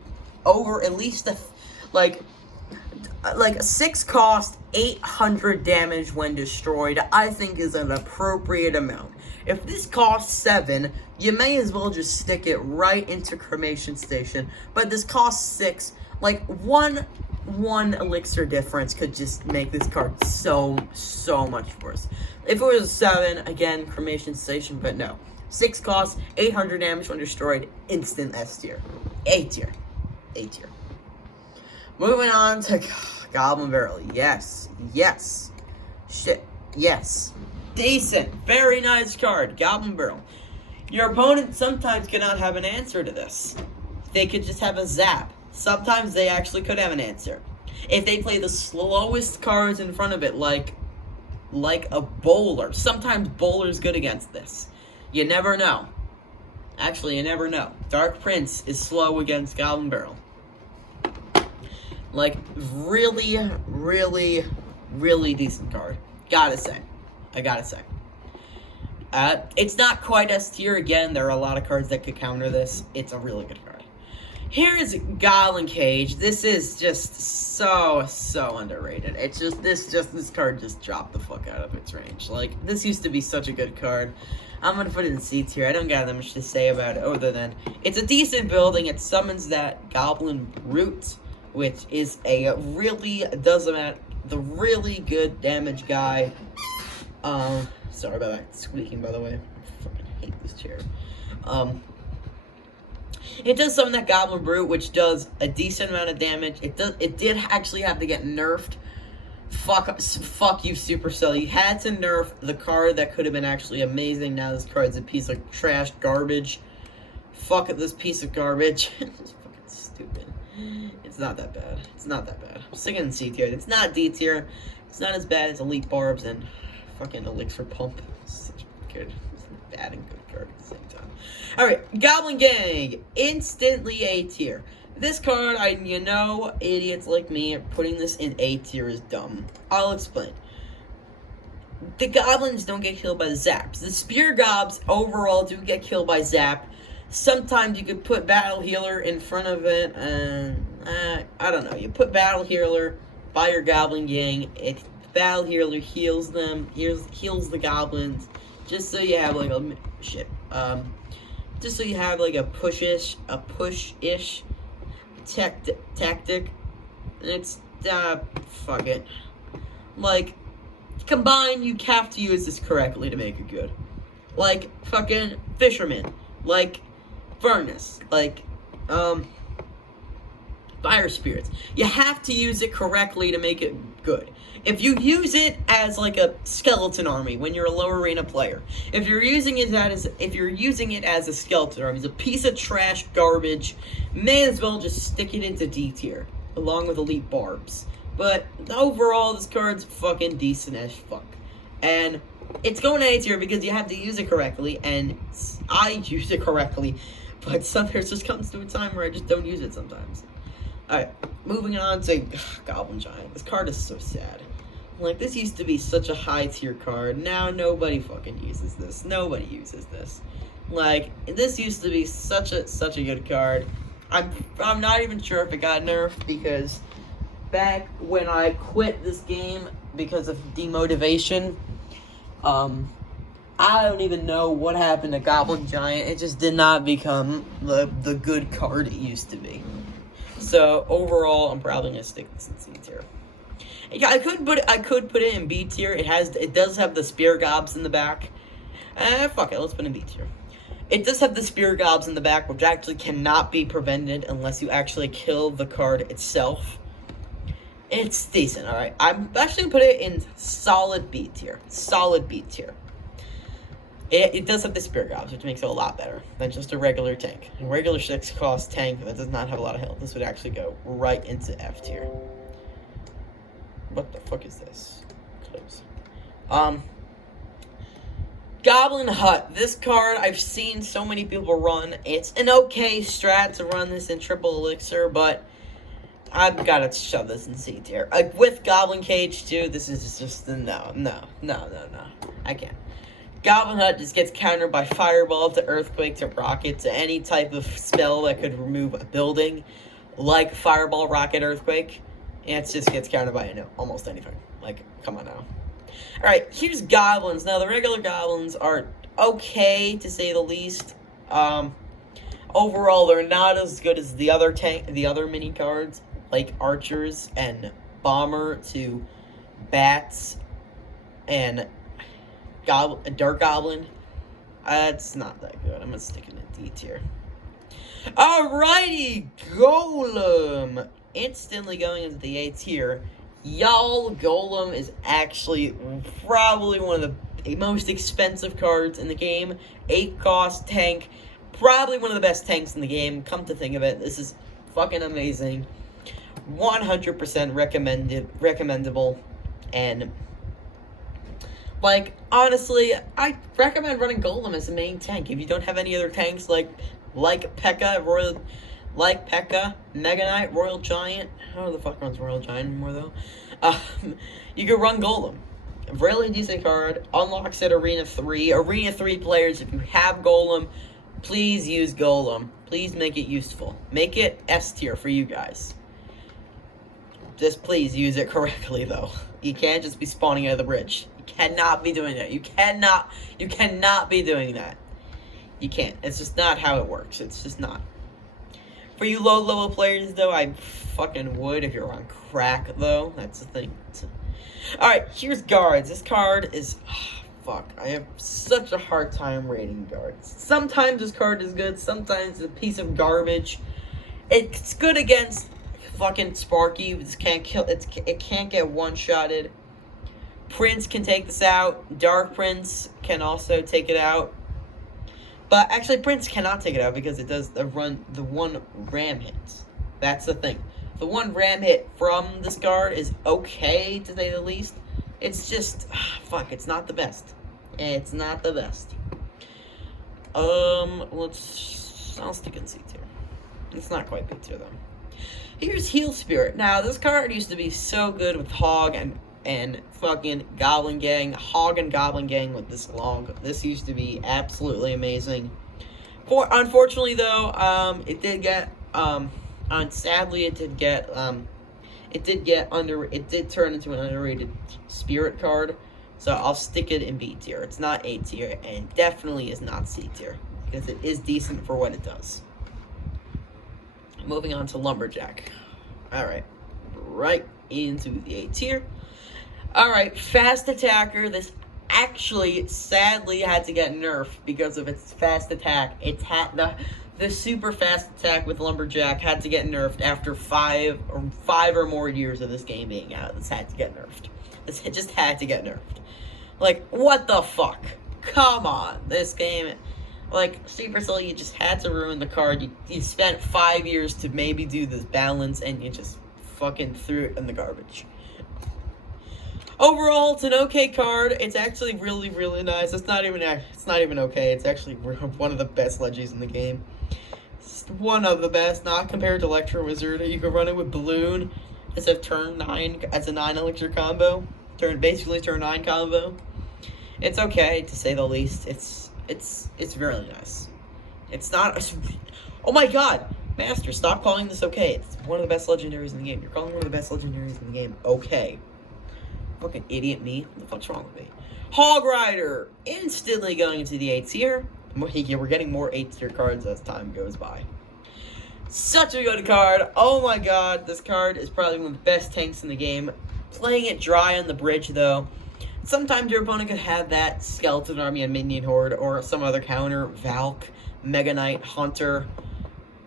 over at least like 6 cost, 800 damage when destroyed, I think is an appropriate amount. If this costs 7, you may as well just stick it right into Cremation Station. But this costs 6, like one elixir difference could just make this card so much worse. If it was 7, again, Cremation Station, but no. 6 costs, 800 damage when destroyed, instant S tier. A tier. Moving on to Goblin Barrel. Yes. Shit. Yes. Decent. Very nice card. Goblin Barrel. Your opponent sometimes cannot have an answer to this. They could just have a zap. Sometimes they actually could have an answer. If they play the slowest cards in front of it, like a bowler. Sometimes bowler's good against this. You never know. Actually, you never know. Dark Prince is slow against Goblin Barrel. Like, really decent card. I gotta say. It's not quite S tier. Again, there are a lot of cards that could counter this. It's a really good card. Here is Goblin Cage. This is just so underrated. It's just this card just dropped the fuck out of its range. Like, this used to be such a good card. I'm gonna put it in C tier. I don't got that much to say about it other than it's a decent building. It summons that Goblin Root, which is a really the really good damage guy. Sorry about that squeaking, by the way. I fucking hate this chair. It does summon that Goblin Brute, which does a decent amount of damage. It did actually have to get nerfed. Fuck you, Supercell. You had to nerf the card that could have been actually amazing. Now this card's a piece of trash garbage. Fuck this piece of garbage. It's fucking stupid. It's not that bad. I'm sticking in C tier. It's not D tier. It's not as bad as Elite Barbs and fucking Elixir Pump. It's such good. bad and good card at the same time. Alright, Goblin Gang, instantly A tier. This card, idiots like me, putting this in A tier is dumb. I'll explain. The goblins don't get killed by the zaps. The spear gobs overall do get killed by zap. Sometimes you could put battle healer in front of it, and I don't know. You put battle healer by your goblin gang. Battle healer heals them, heals the goblins, just so you have like just so you have like a push-ish tactic. It's fuck it. Like, combined, you have to use this correctly to make it good. Like fucking fisherman, like furnace, like fire spirits. You have to use it correctly to make it good. If you use it as like a skeleton army when you're a lower arena player, if you're using it as a skeleton army, it's a piece of trash garbage. May as well just stick it into D tier along with elite barbs. But overall, this card's fucking decent as fuck, and it's going A tier because you have to use it correctly, and I use it correctly. But there's just comes to a time where I just don't use it sometimes. Alright, moving on to Goblin Giant. This card is so sad. Like, this used to be such a high tier card. Now nobody fucking uses this. Nobody uses this. Like, this used to be such a good card. I'm not even sure if it got nerfed, because back when I quit this game because of demotivation, I don't even know what happened to Goblin Giant. It just did not become the good card it used to be. So overall, I'm probably gonna stick this in C tier. Yeah, I could put it in B tier. It does have the spear gobs in the back. Fuck it, let's put it in B tier. It does have the spear gobs in the back, which actually cannot be prevented unless you actually kill the card itself. It's decent, alright. I'm actually gonna put it in solid B tier. Solid B tier. It does have the spear gobs, which makes it a lot better than just a regular tank. A regular 6-cost tank that does not have a lot of health. This would actually go right into F tier. What the fuck is this? Close. Goblin Hut. This card I've seen so many people run. It's an okay strat to run this in triple elixir, but I've got to shove this in C tier. With Goblin Cage too, this is just no. I can't. Goblin Hut just gets countered by Fireball to Earthquake to Rocket to any type of spell that could remove a building, like Fireball, Rocket, Earthquake. And it just gets countered by almost anything. Like, come on now. Alright, here's Goblins. Now, the regular Goblins are okay, to say the least. Overall, they're not as good as the other mini cards, like Archers and Bomber to Bats and Dark Goblin. It's not that good. I'm gonna stick it in D tier. Alrighty, Golem. Instantly going into the A tier. Y'all, Golem is actually probably one of the most expensive cards in the game. 8-cost tank. Probably one of the best tanks in the game. Come to think of it, this is fucking amazing. 100% recommendable. And like, honestly, I recommend running Golem as the main tank. If you don't have any other tanks like P.E.K.K.A., Mega Knight, Royal Giant. How the fuck runs Royal Giant anymore, though? You can run Golem. Really decent card. Unlocks at Arena 3. Arena 3 players, if you have Golem, please use Golem. Please make it useful. Make it S tier for you guys. Just please use it correctly, though. You can't just be spawning out of the bridge. You cannot be doing that. You cannot be doing that. You can't. It's just not how it works. It's just not. For you low-level players, though, I fucking would if you're on crack, though. That's the thing. Alright, here's guards. This card is... fuck. I have such a hard time rating guards. Sometimes this card is good. Sometimes it's a piece of garbage. It's good against fucking Sparky. It can't get one-shotted. Prince can take this out. Dark Prince can also take it out. But actually, Prince cannot take it out because it does the one ram hits. That's the thing. The one ram hit from this card is okay, to say the least. It's just, fuck, it's not the best. It's not the best. I'll stick in C tier. It's not quite B tier, though. Here's Heal Spirit. Now, this card used to be so good with Hog and fucking Goblin Gang. Hog and Goblin Gang with this long. This used to be absolutely amazing. Unfortunately, though, it did get, sadly, it did turn into an underrated Spirit card. So I'll stick it in B tier. It's not A tier, and definitely is not C tier, because it is decent for what it does. Moving on to Lumberjack. Alright, right into the A tier. Alright, Fast Attacker. This actually, sadly, had to get nerfed because of its fast attack. The super fast attack with Lumberjack had to get nerfed after five or more years of this game being out. This had to get nerfed. This just had to get nerfed. Like, what the fuck? Come on. This game, like, Supercell, you just had to ruin the card. You spent 5 years to maybe do this balance, and you just fucking threw it in the garbage. Overall, it's an okay card. It's actually really, really nice. It's not even okay. It's actually one of the best legends in the game. It's one of the best, not compared to Electro Wizard. You can run it with Balloon as a turn 9, as a 9 elixir combo. Basically turn 9 combo. It's okay, to say the least. It's really nice. It's not... Oh my god! Master, stop calling this okay. It's one of the best legendaries in the game. You're calling one of the best legendaries in the game okay. Fucking idiot me. What the fuck's wrong with me? Hog Rider! Instantly going into the A tier. We're getting more A tier cards as time goes by. Such a good card. Oh my god, this card is probably one of the best tanks in the game. Playing it dry on the bridge, though. Sometimes your opponent could have that Skeleton Army and Minion Horde, or some other counter, Valk, Mega Knight, Hunter,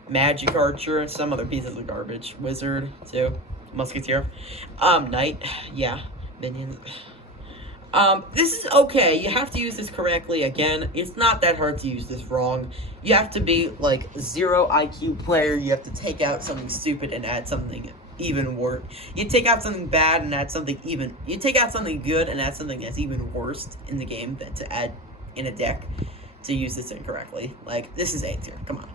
Magic Archer, and some other pieces of garbage. Wizard, too. Musketeer. Knight, yeah. Minions. This is okay. You have to use this correctly. Again, it's not that hard to use this wrong. You have to be, like, 0 IQ player. You have to take out something stupid and add something even worse. You take out something bad and add something even... You take out something good and add something that's even worse in the game than to add in a deck to use this incorrectly. Like, this is A tier. Come on.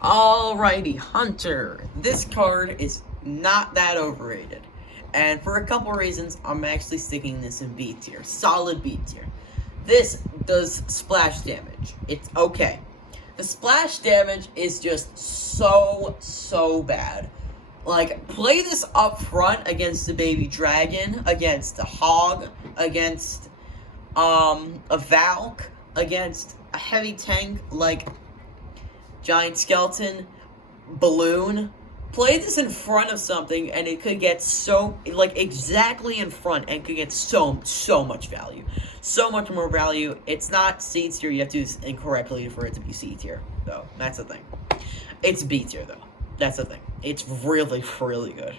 Alrighty, Hunter. This card is not that overrated. And for a couple reasons, I'm actually sticking this in B tier. Solid B tier. This does splash damage. It's okay. The splash damage is just so bad. Like, play this up front against the baby dragon, against a hog, against a Valk, against a heavy tank like giant skeleton, balloon. Play this in front of something and it could get so, like, exactly in front and could get so much value. So much more value. It's not C tier. You have to do this incorrectly for it to be C tier, though. That's the thing. It's B tier, though. That's the thing. It's really good.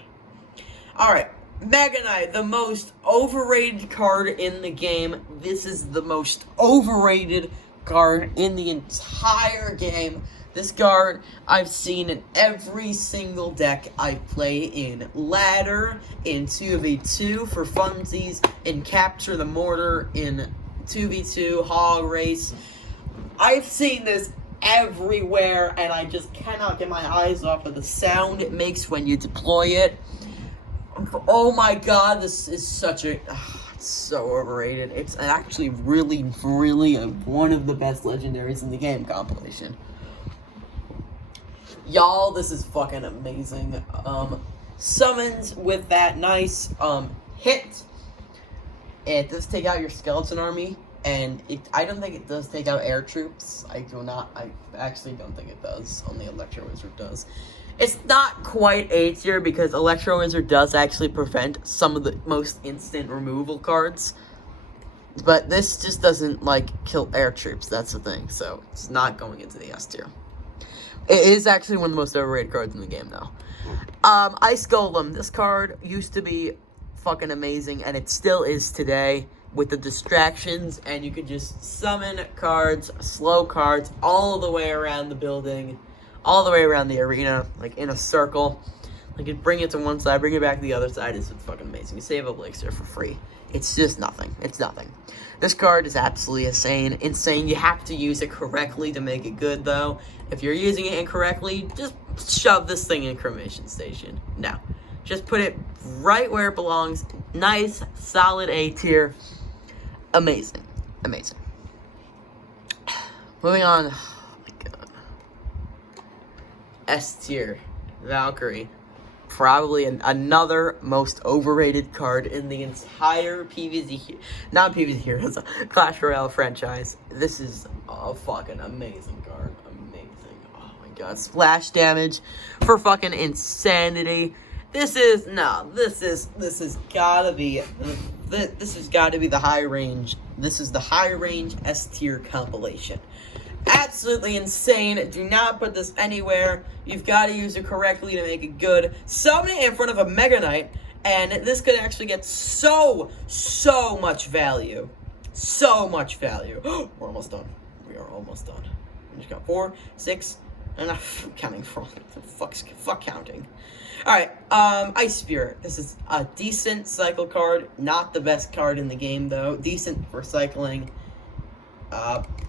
Alright. Mega Knight, the most overrated card in the game. This is the most overrated card in the entire game. This card I've seen in every single deck I play in Ladder, in 2v2 for funsies, in Capture the Mortar, in 2v2 Hog Race. I've seen this everywhere, and I just cannot get my eyes off of the sound it makes when you deploy it. Oh my god, this is such a... it's so overrated. It's actually really one of the best legendaries in the game compilation. Y'all, this is fucking amazing. Summons with that nice, hit. It does take out your skeleton army, and I don't think it does take out air troops. I actually don't think it does. Only Electro Wizard does. It's not quite A tier because Electro Wizard does actually prevent some of the most instant removal cards. But this just doesn't, like, kill air troops. That's the thing. So, it's not going into the S tier. It is actually one of the most overrated cards in the game, though. Ice Golem. This card used to be fucking amazing, and it still is today with the distractions, and you could just summon cards, slow cards, all the way around the building, all the way around the arena, like in a circle. Like, you bring it to one side, bring it back to the other side. It's fucking amazing. You save elixir for free. It's just nothing. It's nothing. This card is absolutely insane. You have to use it correctly to make it good, though. If you're using it incorrectly, just shove this thing in cremation station. No. Just put it right where it belongs. Nice, solid A tier. Amazing. Amazing. Moving on. Oh my god. S tier. Valkyrie. Probably another most overrated card in the entire PvZ, not PvZ Heroes, Clash Royale franchise. This is a fucking amazing card. Amazing. Oh my god. Splash damage for fucking insanity. This has gotta be the high range. This is the high range S tier compilation. Absolutely insane. Do not put this anywhere. You've got to use it correctly to make it good. Summon it in front of a Mega Knight, and this could actually get so much value. So much value. We're almost done. We are almost done. We just got 4, 6, and I'm counting for fuck counting. Alright, Ice Spirit. This is a decent cycle card. Not the best card in the game, though. Decent for cycling.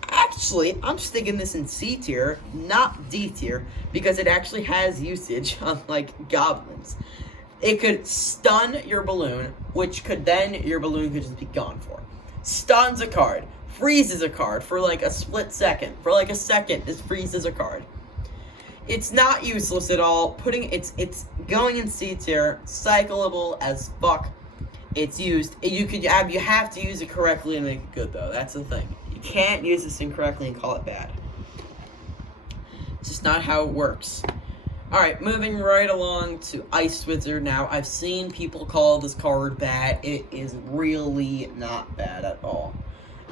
Actually, I'm sticking this in C tier, not D tier, because it actually has usage, unlike goblins. It could stun your balloon, which your balloon could just be gone for. Stuns a card, freezes a card for like a split second. For like a second, this freezes a card. It's not useless at all. It's going in C tier, cyclable as fuck. It's used. You have to use it correctly and make it good, though. That's the thing. You can't use this incorrectly and call it bad. It's just not how it works. Alright, moving right along to Ice Wizard now. I've seen people call this card bad. It is really not bad at all.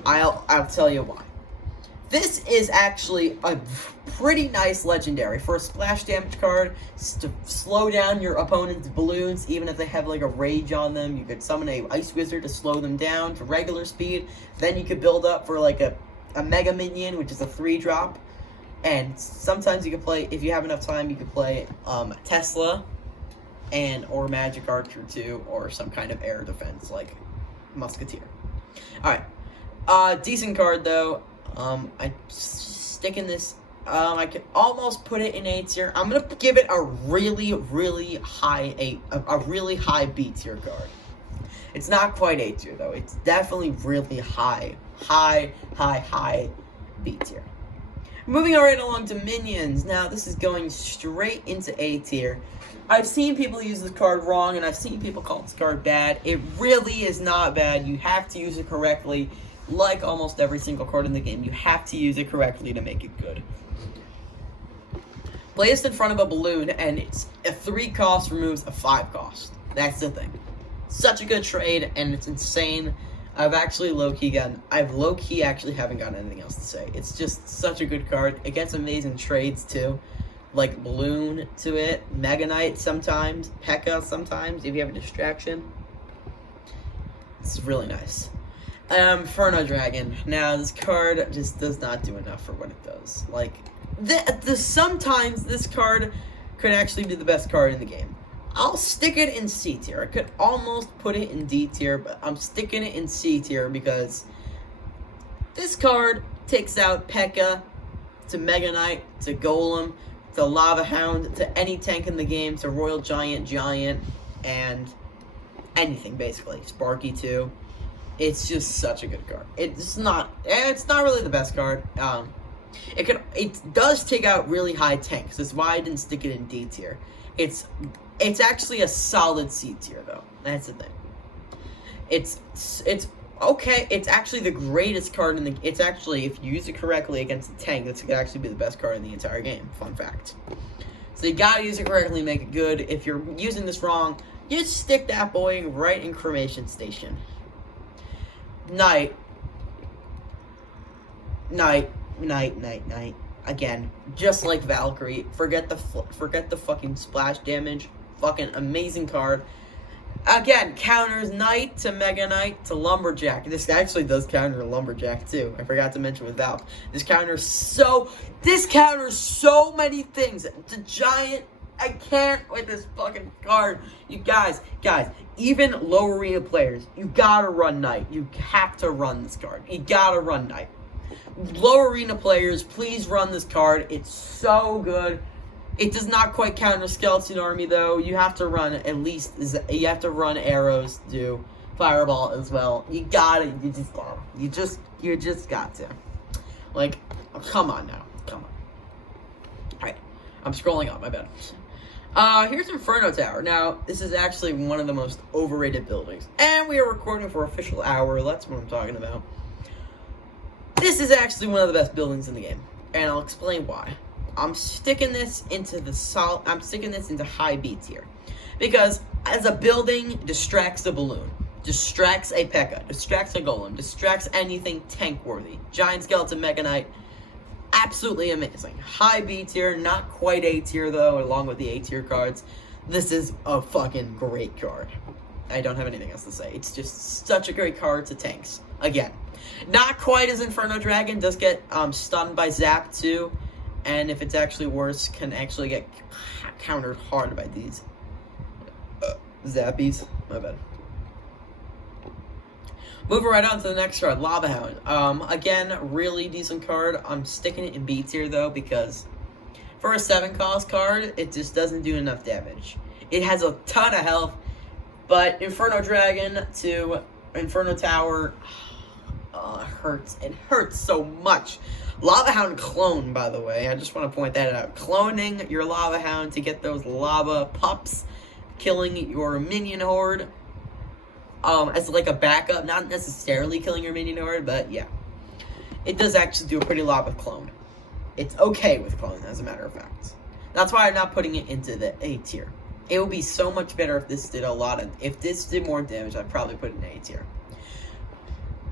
I'll tell you why. This is actually a pretty nice legendary for a splash damage card to slow down your opponent's balloons, even if they have like a rage on them. You could summon a Ice Wizard to slow them down to regular speed. Then you could build up for like a Mega Minion, which is a 3-drop. And sometimes you could play, if you have enough time, you could play Tesla or Magic Archer 2 or some kind of air defense like Musketeer. Alright. Decent card though. I stick in this. I can almost put it in A tier. I'm gonna give it a really high B tier card. It's not quite A tier though. It's definitely really high B tier. Moving right along to minions. Now this is going straight into A tier. I've seen people use this card wrong, and I've seen people call this card bad. It really is not bad. You have to use it correctly. Like almost every single card in the game, you have to use it correctly to make it good. Placed in front of a balloon, and it's a 3 cost removes a 5 cost. That's the thing. Such a good trade, and it's insane. I've low-key actually haven't gotten anything else to say. It's just such a good card. It gets amazing trades, too. Like Balloon to it, Mega Knight sometimes, P.E.K.K.A. sometimes, if you have a distraction. It's really nice. Inferno Dragon. Now, this card just does not do enough for what it does. Like, sometimes this card could actually be the best card in the game. I'll stick it in C tier. I could almost put it in D tier, but I'm sticking it in C tier because this card takes out P.E.K.K.A. to Mega Knight, to Golem, to Lava Hound, to any tank in the game, to Royal Giant, and anything, basically. Sparky, too. It's just such a good card. It's not really the best card. It does take out really high tanks. That's why I didn't stick it in D tier. It's actually a solid C tier though. That's the thing. It's okay. It's actually the greatest card in the. It's actually, if you use it correctly against a tank, this could actually be the best card in the entire game. Fun fact. So you gotta use it correctly, make it good. If you're using this wrong, you just stick that boy right in cremation station. Night. Again, just like Valkyrie, forget the fucking splash damage. Fucking amazing card. Again, counters Knight to Mega Knight to Lumberjack. This actually does counter Lumberjack too. I forgot to mention with Valve. This counters so many things. The giant I can't with this fucking card. You guys, even low arena players, you gotta run Knight. You have to run this card. You gotta run Knight. Low arena players, please run this card. It's so good. It does not quite counter Skeleton Army though. You have to run at least. You have to run arrows to do Fireball as well. You gotta. You just got to. Like, come on now. Come on. All right, I'm scrolling up. My bad. Here's Inferno Tower. Now, this is actually one of the most overrated buildings, and we are recording for official hour. That's what I'm talking about. This is actually one of the best buildings in the game, and I'll explain why. I'm sticking this into high B tier, because as a building, distracts a balloon, distracts a P.E.K.K.A, distracts a golem, distracts anything tank worthy. Giant Skeleton Mega Knight, absolutely amazing. High B tier, not quite A tier though, along with the A tier cards. This is a fucking great card. I don't have anything else to say. It's just such a great card to tanks. Again, not quite as Inferno Dragon, does get stunned by Zap too, and if it's actually worse, can actually get countered hard by these Zappies. My bad. Moving right on to the next card, Lava Hound. Again, really decent card. I'm sticking it in B tier though, because for a 7-cost card, it just doesn't do enough damage. It has a ton of health, but Inferno Dragon to Inferno Tower hurts. It hurts so much. Lava Hound clone, by the way. I just want to point that out. Cloning your Lava Hound to get those lava pups, killing your minion horde. As like a backup, not necessarily killing your minion horde, but yeah. It does actually do a pretty lot with clone. It's okay with clone, as a matter of fact. That's why I'm not putting it into the A tier. It would be so much better if this did if this did more damage, I'd probably put it in A tier.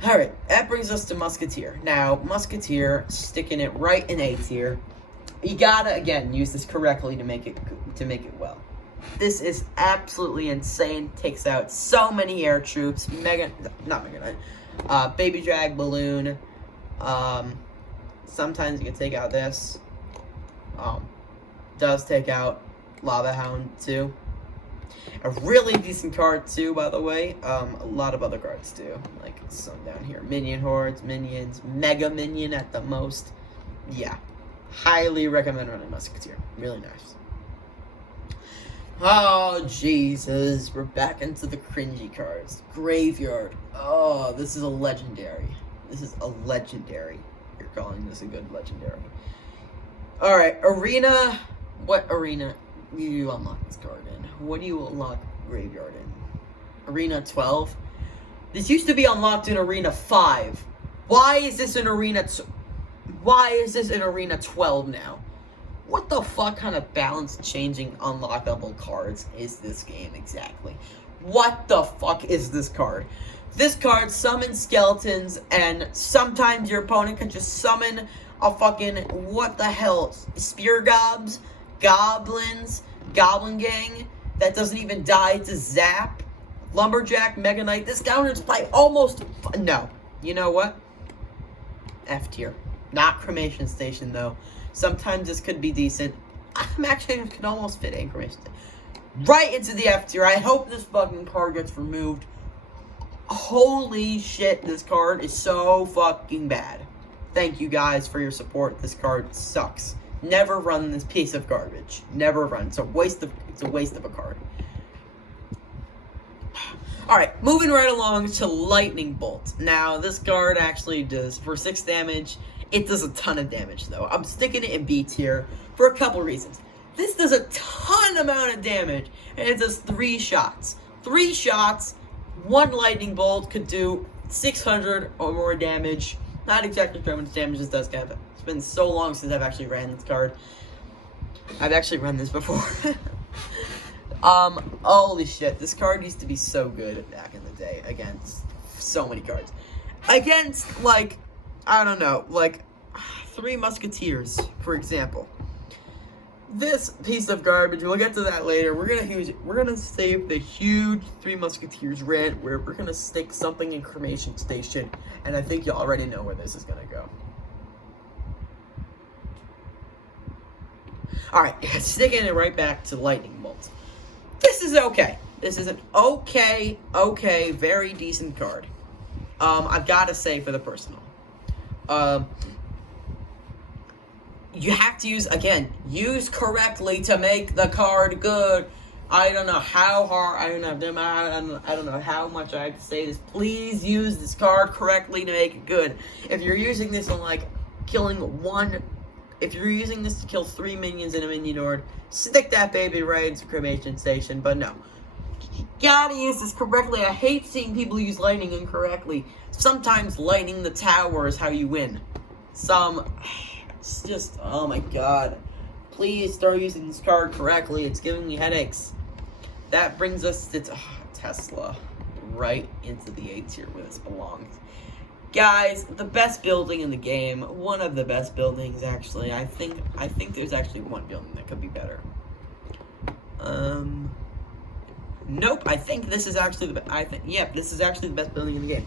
Alright, that brings us to Musketeer. Now, Musketeer, sticking it right in A tier. You gotta, again, use this correctly to make it well. This is absolutely insane. Takes out so many air troops. Not Mega Knight. Baby Drag, Balloon. Sometimes you can take out this. Does take out Lava Hound too. A really decent card too, by the way. A lot of other cards too, like some down here. Minion hordes, minions, Mega Minion at the most. Yeah, highly recommend running Musketeer. Really nice. Oh, Jesus. We're back into the cringy cards. Graveyard. Oh, this is a legendary. This is a legendary. You're calling this a good legendary. Alright, Arena. What arena do you unlock this card in? What do you unlock Graveyard in? Arena 12? This used to be unlocked in Arena 5. Why is this in Arena 12 now? What the fuck kind of balance-changing unlockable cards is this game exactly? What the fuck is this card? This card summons skeletons, and sometimes your opponent can just summon a fucking, what the hell, spear gobs, goblins, goblin gang, that doesn't even die to zap, lumberjack, Mega Knight. This counters by almost, no. You know what? F tier. Not Cremation Station, though. Sometimes this could be decent. I'm actually could almost fit in Cremation Station. Right into the F tier. I hope this fucking card gets removed. Holy shit, this card is so fucking bad. Thank you guys for your support. This card sucks. Never run this piece of garbage. Never run. It's a waste of a card. Alright, moving right along to Lightning Bolt. Now, this card actually does, for 6 damage, it does a ton of damage, though. I'm sticking it in B tier for a couple reasons. This does a ton amount of damage, and it does 3 shots. 3 shots, 1 Lightning Bolt could do 600 or more damage. Not exactly sure how much damage this does, Kev. It's been so long since I've actually ran this card. I've actually run this before. Holy shit, this card used to be so good back in the day against so many cards. Against, like, I don't know, like, 3 Musketeers, for example. This piece of garbage, we'll get to that later. We're gonna save the huge 3 Musketeers rant where we're gonna stick something in Cremation Station, and I think you already know where this is gonna go. Alright, sticking it right back to lightning bolts. This is okay. This is an okay, very decent card. I've got to say for the personal. You have to use correctly to make the card good. I don't know how hard, I don't know how much I have to say this. Please use this card correctly to make it good. If you're using this on, like, if you're using this to kill 3 minions in a minion horde, stick that baby right into cremation station, but no. You gotta use this correctly. I hate seeing people use lightning incorrectly. Sometimes lightning the tower is how you win. It's just, oh my god. Please start using this card correctly. It's giving me headaches. That brings us to Tesla, right into the A tier where this belongs. Guys, the best building in the game, one of the best buildings actually. I think there's actually one building that could be better. Nope. I think this is actually this is actually the best building in the game.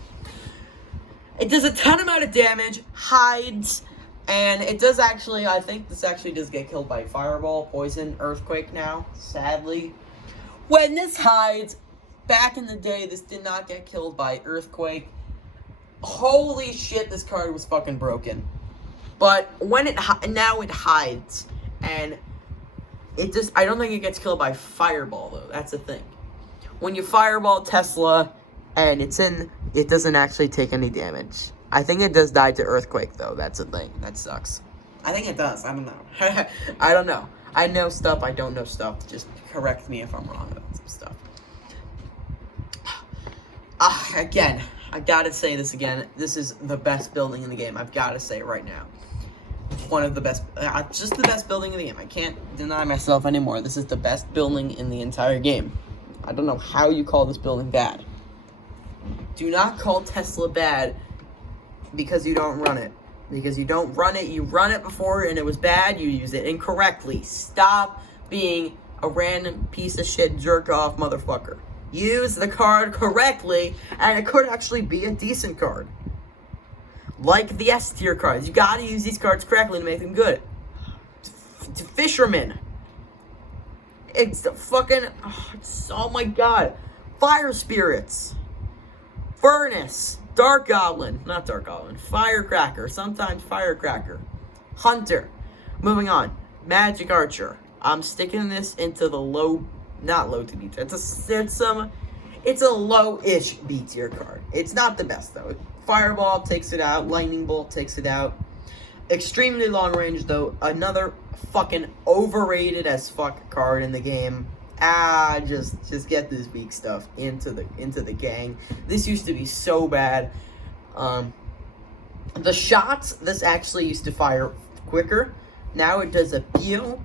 It does a ton amount of damage, hides, and it does actually. I think this actually does get killed by fireball, poison, earthquake. Now, sadly, when this hides, back in the day, this did not get killed by earthquake. Holy shit, this card was fucking broken. But when now it hides, and I don't think it gets killed by fireball though. That's the thing. When you fireball Tesla, and it doesn't actually take any damage. I think it does die to earthquake though. That's the thing. That sucks. I think it does. I don't know. I don't know. I know stuff. I don't know stuff. Just correct me if I'm wrong about some stuff. Again, I gotta say this again. This is the best building in the game. I've gotta say it right now. One of the best, just the best building in the game. I can't deny myself anymore. This is the best building in the entire game. I don't know how you call this building bad. Do not call Tesla bad because you don't run it. Because you don't run it. You run it before and it was bad. You use it incorrectly. Stop being a random piece of shit jerk-off motherfucker. Use the card correctly, and it could actually be a decent card. Like the S tier cards. You gotta use these cards correctly to make them good. Fisherman. It's the fucking... oh my god. Fire Spirits. Furnace. Dark Goblin. Not Dark Goblin. Firecracker. Sometimes Firecracker. Hunter. Moving on. Magic Archer. I'm sticking this into the low... not low to B tier. It's a low-ish B tier card. It's not the best though. Fireball takes it out. Lightning Bolt takes it out. Extremely long range though. Another fucking overrated as fuck card in the game. Just get this weak stuff into the gang. This used to be so bad. The shots, this actually used to fire quicker. Now it does a pew.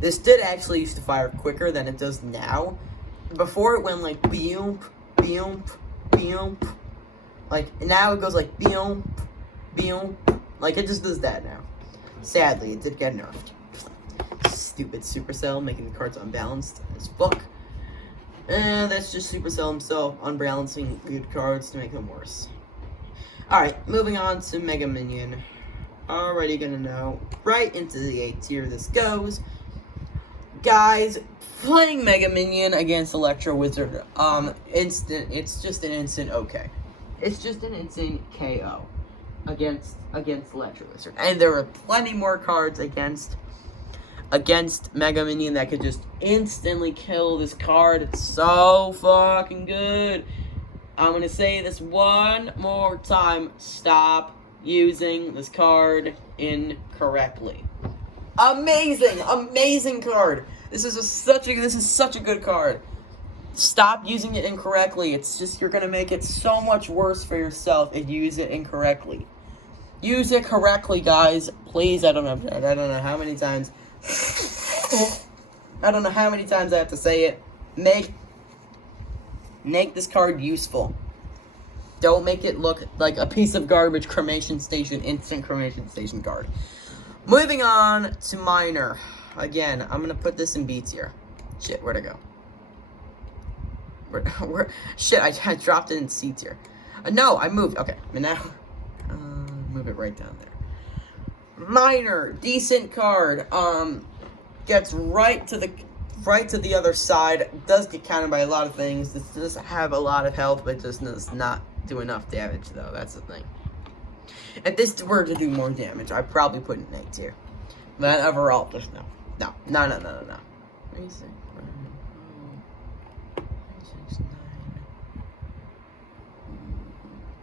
This did actually used to fire quicker than it does now. Before it went like beoomp, beoomp, beoomp. Like now it goes like beoomp, beoomp. Like it just does that now. Sadly, it did get nerfed. Stupid Supercell making the cards unbalanced as fuck. That's just Supercell himself unbalancing good cards to make them worse. Alright, moving on to Mega Minion. Already gonna know right into the A tier this goes. Guys, playing Mega Minion against Electro Wizard, it's just an instant okay. It's just an instant KO against Electro Wizard. And there are plenty more cards against Mega Minion that could just instantly kill this card. It's so fucking good. I'm gonna say this one more time. Stop using this card incorrectly. Amazing card. This is such a good card. Stop using it incorrectly. It's just you're gonna make it so much worse for yourself if you use it incorrectly. Use it correctly, guys. Please. I don't know how many times. I don't know how many times I have to say it. Make this card useful. Don't make it look like a piece of garbage instant cremation station card. Moving on to Minor. Again, I'm gonna put this in B tier. Shit, where'd it go? Shit, I dropped it in C tier. No, I moved. Okay, and now move it right down there. Minor, decent card. Gets right to the other side. Does get countered by a lot of things. This does have a lot of health, but just does not do enough damage, though. That's the thing. If this were to do more damage, I'd probably put it in A tier. But overall, just no. No. 3, 6, 9,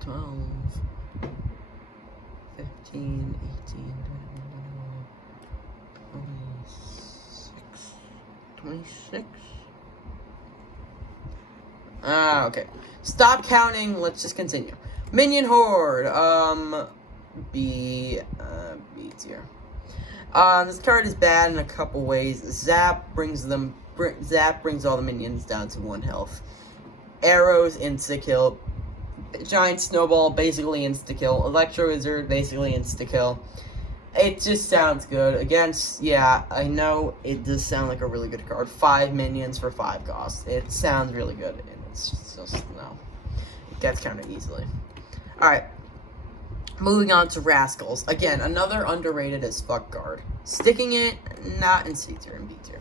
12, 15, 18, 26. Okay. Stop counting. Let's just continue. Minion Horde. B tier. This card is bad in a couple ways. Zap brings all the minions down to 1 health. Arrows insta-kill. Giant Snowball basically insta-kill. Electro Wizard basically insta-kill. It just sounds good. Against, yeah, I know it does sound like a really good card. 5 minions for 5 costs. It sounds really good, and it's just, no. It gets counted easily. Alright. Moving on to Rascals. Again, another underrated as fuck card. Sticking it, not in C tier, in B tier.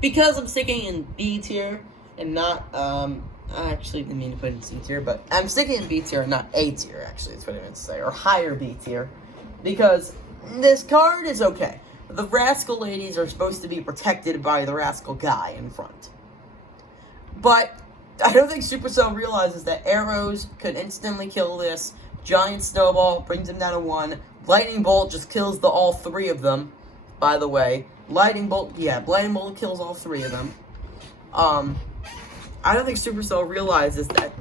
Because I'm sticking in B tier, and not, I actually didn't mean to put it in C tier, but I'm sticking in B tier and not A tier, actually, that's what I meant to say, or higher B tier. Because this card is okay. The Rascal ladies are supposed to be protected by the Rascal guy in front. But I don't think Supercell realizes that arrows could instantly kill this. Giant Snowball brings him down to 1. Lightning Bolt just kills all 3 of them, by the way. Lightning Bolt kills all 3 of them. I don't think Supercell realizes that,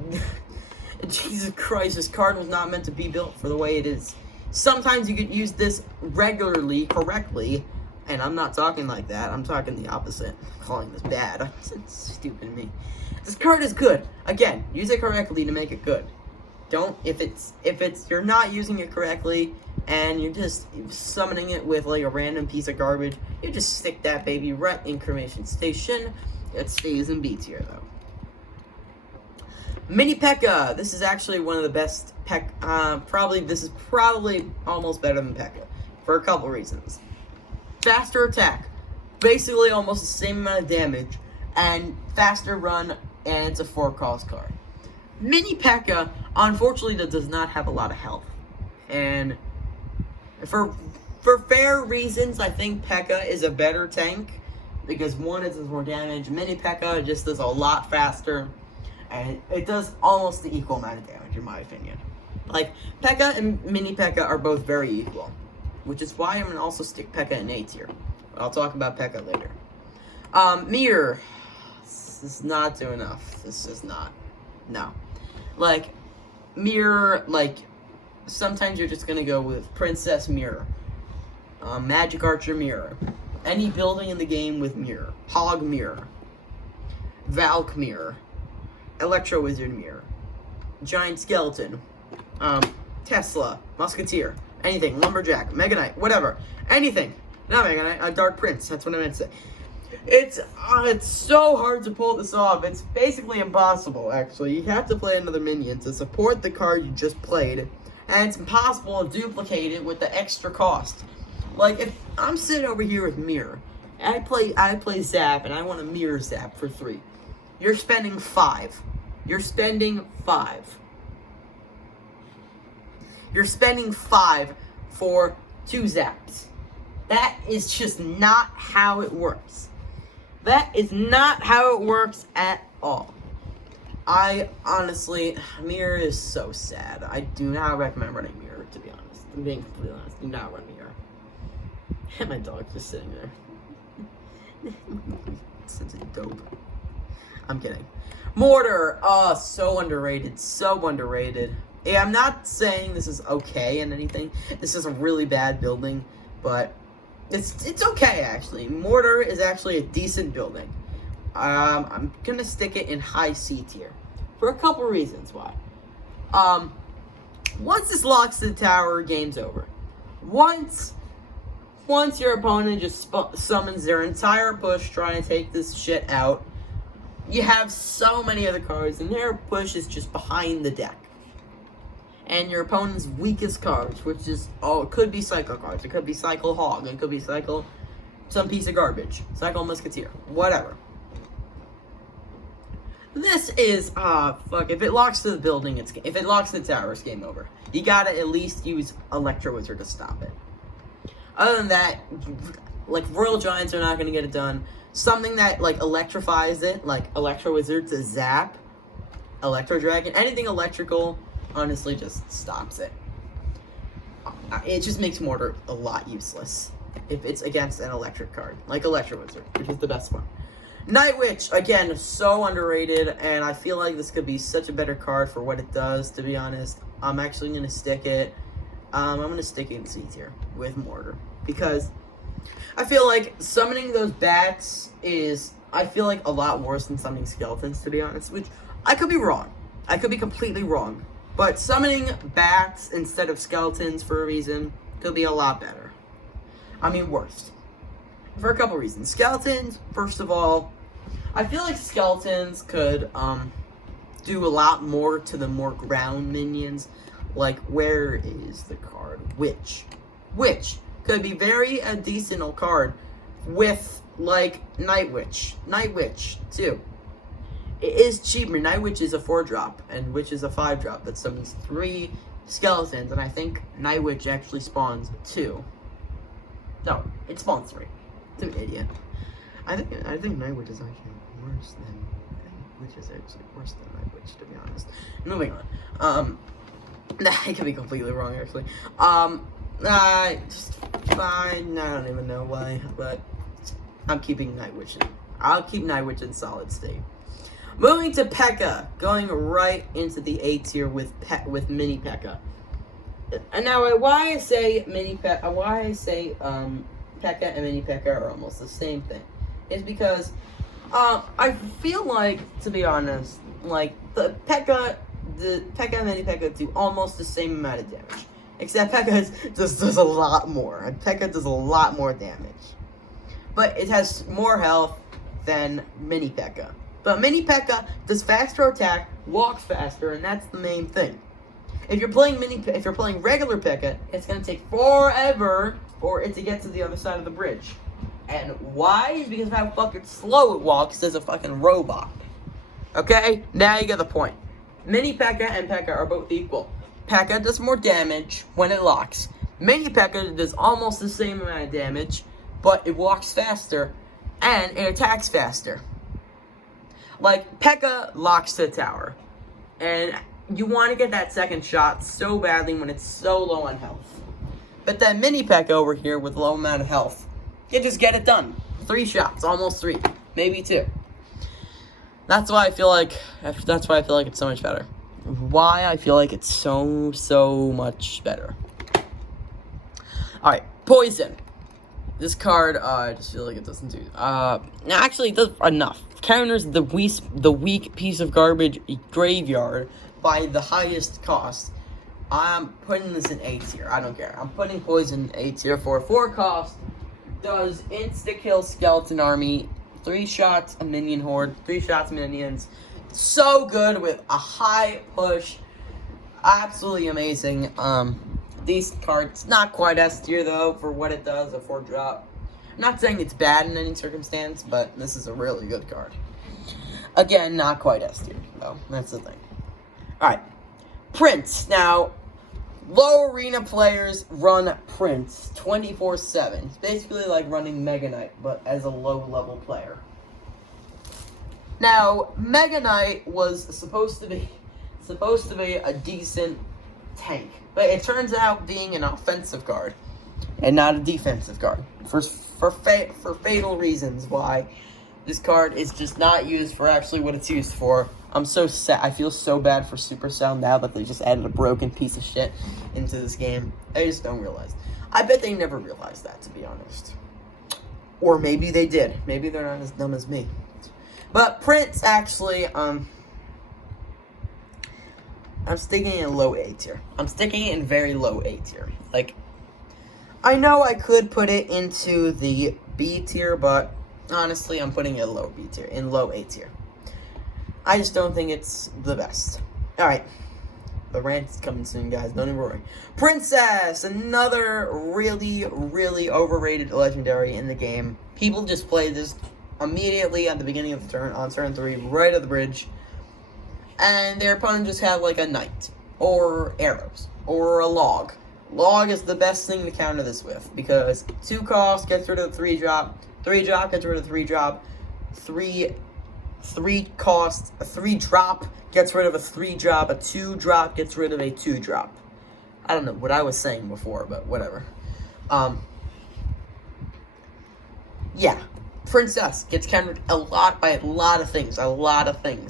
Jesus Christ, this card was not meant to be built for the way it is. Sometimes you could use this regularly, correctly, and I'm not talking like that. I'm talking the opposite. I'm calling this bad. It's stupid to me. This card is good. Again, use it correctly to make it good. Don't, if you're not using it correctly, and you're just summoning it with like a random piece of garbage, you just stick that baby right in Cremation Station. It stays in B tier, though. Mini P.E.K.K.A. This is actually one of the best this is probably almost better than P.E.K.K.A. for a couple reasons. Faster attack, basically almost the same amount of damage, and faster run, and it's a 4-cost card. Mini P.E.K.K.A. unfortunately does not have a lot of health, and for fair reasons, I think P.E.K.K.A. is a better tank, because 1, it does more damage. Mini P.E.K.K.A. just does a lot faster. And it does almost the equal amount of damage, in my opinion. Like, P.E.K.K.A. and Mini P.E.K.K.A. are both very equal. Which is why I'm going to also stick P.E.K.K.A. in A tier. I'll talk about P.E.K.K.A. later. Mirror. This is not doing enough. This is not. No. Like, Mirror, like, sometimes you're just going to go with Princess Mirror. Magic Archer Mirror. Any building in the game with Mirror. Hog Mirror. Valk Mirror. Electro Wizard Mirror, Giant Skeleton, Tesla, Musketeer, anything, Lumberjack, Mega Knight, whatever, anything. Not Mega Knight, Dark Prince, that's what I meant to say. It's so hard to pull this off. It's basically impossible, actually. You have to play another minion to support the card you just played, and it's impossible to duplicate it with the extra cost. Like, if I'm sitting over here with Mirror, and I play Zap, and I want a Mirror Zap for 3. You're spending 5. You're spending 5. You're spending 5 for 2 zaps. That is just not how it works. That is not how it works at all. I honestly, Mirror is so sad. I do not recommend running Mirror, to be honest. I'm being completely honest. Do not run Mirror. And my dog's just sitting there. Such a dope. I'm kidding. Mortar, so underrated, so underrated. Yeah, I'm not saying this is okay and anything. This is a really bad building, but it's okay, actually. Mortar is actually a decent building. I'm gonna stick it in high C tier for a couple reasons why. Once this locks the tower, game's over. Once your opponent just summons their entire push trying to take this shit out, you have so many other cards, and their push is just behind the deck. and your opponent's weakest cards, which is, it could be Cycle cards, it could be Cycle Hog, it could be Cycle some piece of garbage, Cycle Musketeer, whatever. This is, if it locks to the building, if it locks to the tower, it's game over. You gotta at least use Electro Wizard to stop it. Other than that, like, Royal Giants are not gonna get it done. Something that, like, electrifies it, like Electro Wizard to zap, Electro Dragon, anything electrical, honestly, just stops it. It just makes Mortar a lot useless if it's against an electric card, like Electro Wizard, which is the best one. Night Witch, again, so underrated, and I feel like this could be such a better card for what it does, to be honest. I'm actually going to stick it. I'm going to stick it in C tier with Mortar, because I feel like summoning those bats is, I feel like, a lot worse than summoning skeletons, to be honest, which I could be wrong. I could be completely wrong. But summoning bats instead of skeletons for a reason could be a lot better. I mean, worse. For a couple reasons. Skeletons, first of all, I feel like skeletons could do a lot more to the more ground minions. Like, where is the card? Witch. Witch could be a decent card with, like, Night Witch. Night Witch, too. It is cheaper. Night Witch is a 4-drop, and Witch is a 5-drop. That summons 3 skeletons, and I think Night Witch actually spawns 2. No, it spawns 3. I'm an idiot. I think Night Witch is actually worse than Night Witch, to be honest. Moving on. I could be completely wrong, actually. Just fine. I don't even know why, but I'm keeping Night Witch. I'll keep Night Witch in solid state. Moving to P.E.K.K.A, going right into the A tier with Mini P.E.K.K.A. And now, why I say P.E.K.K.A and Mini P.E.K.K.A are almost the same thing is because I feel like, to be honest, like the P.E.K.K.A and Mini P.E.K.K.A do almost the same amount of damage, except P.E.K.K.A just does a lot more. And P.E.K.K.A does a lot more damage, but it has more health than Mini P.E.K.K.A. But Mini P.E.K.K.A does faster attack, walks faster, and that's the main thing. If you're playing regular P.E.K.K.A, it's gonna take forever for it to get to the other side of the bridge. And why? Is because of how fucking slow it walks as a fucking robot. Okay? Now you get the point. Mini P.E.K.K.A and P.E.K.K.A are both equal. P.E.K.K.A does more damage when it locks. Mini P.E.K.K.A does almost the same amount of damage, but it walks faster and it attacks faster. Like, P.E.K.K.A locks to the tower, and you want to get that second shot so badly when it's so low on health. But that Mini P.E.K.K.A over here with low amount of health, you just get it done. 3 shots, almost 3, maybe 2. That's why I feel like it's so much better. Why I feel like it's so much better. Alright, Poison. This card, I just feel like it doesn't do. Actually, it does enough. Counters the weak piece of garbage graveyard by the highest cost. I'm putting this in A tier. I don't care. I'm putting Poison in A tier for 4 cost. Does insta-kill skeleton army. 3 shots, a minion horde. 3 shots, minions. So good with a high push. Absolutely amazing. Decent card. It's not quite S tier though for what it does, a 4-drop. I'm not saying it's bad in any circumstance, but this is a really good card. Again, not quite S tier though. That's the thing. Alright. Prince. Now, low arena players run Prince 24/7. It's basically like running Mega Knight, but as a low level player. Now, Mega Knight was supposed to be a decent tank, but it turns out being an offensive card and not a defensive card for fatal reasons. Why this card is just not used for actually what it's used for. I'm so sad. I feel so bad for Supercell now that they just added a broken piece of shit into this game. They just don't realize. I bet they never realized that, to be honest. Or maybe they did. Maybe they're not as dumb as me. But Prince, actually, I'm sticking it in low A tier. I'm sticking it in very low A tier. Like, I know I could put it into the B tier, but honestly, I'm putting it in low B tier, in low A tier. I just don't think it's the best. Alright. The rant is coming soon, guys. Don't even worry. Princess, another really, really overrated legendary in the game. People just play this immediately at the beginning of the turn, on turn 3, right at the bridge. And their opponent just had like a knight, or arrows, or a log. Log is the best thing to counter this with, because 2 cost gets rid of the 3 drop, 3 drop gets rid of the 3 drop, 3 cost, a 3 drop gets rid of a 3 drop, a 2 drop gets rid of a 2 drop. I don't know what I was saying before, but whatever. Yeah, Princess gets countered a lot by a lot of things,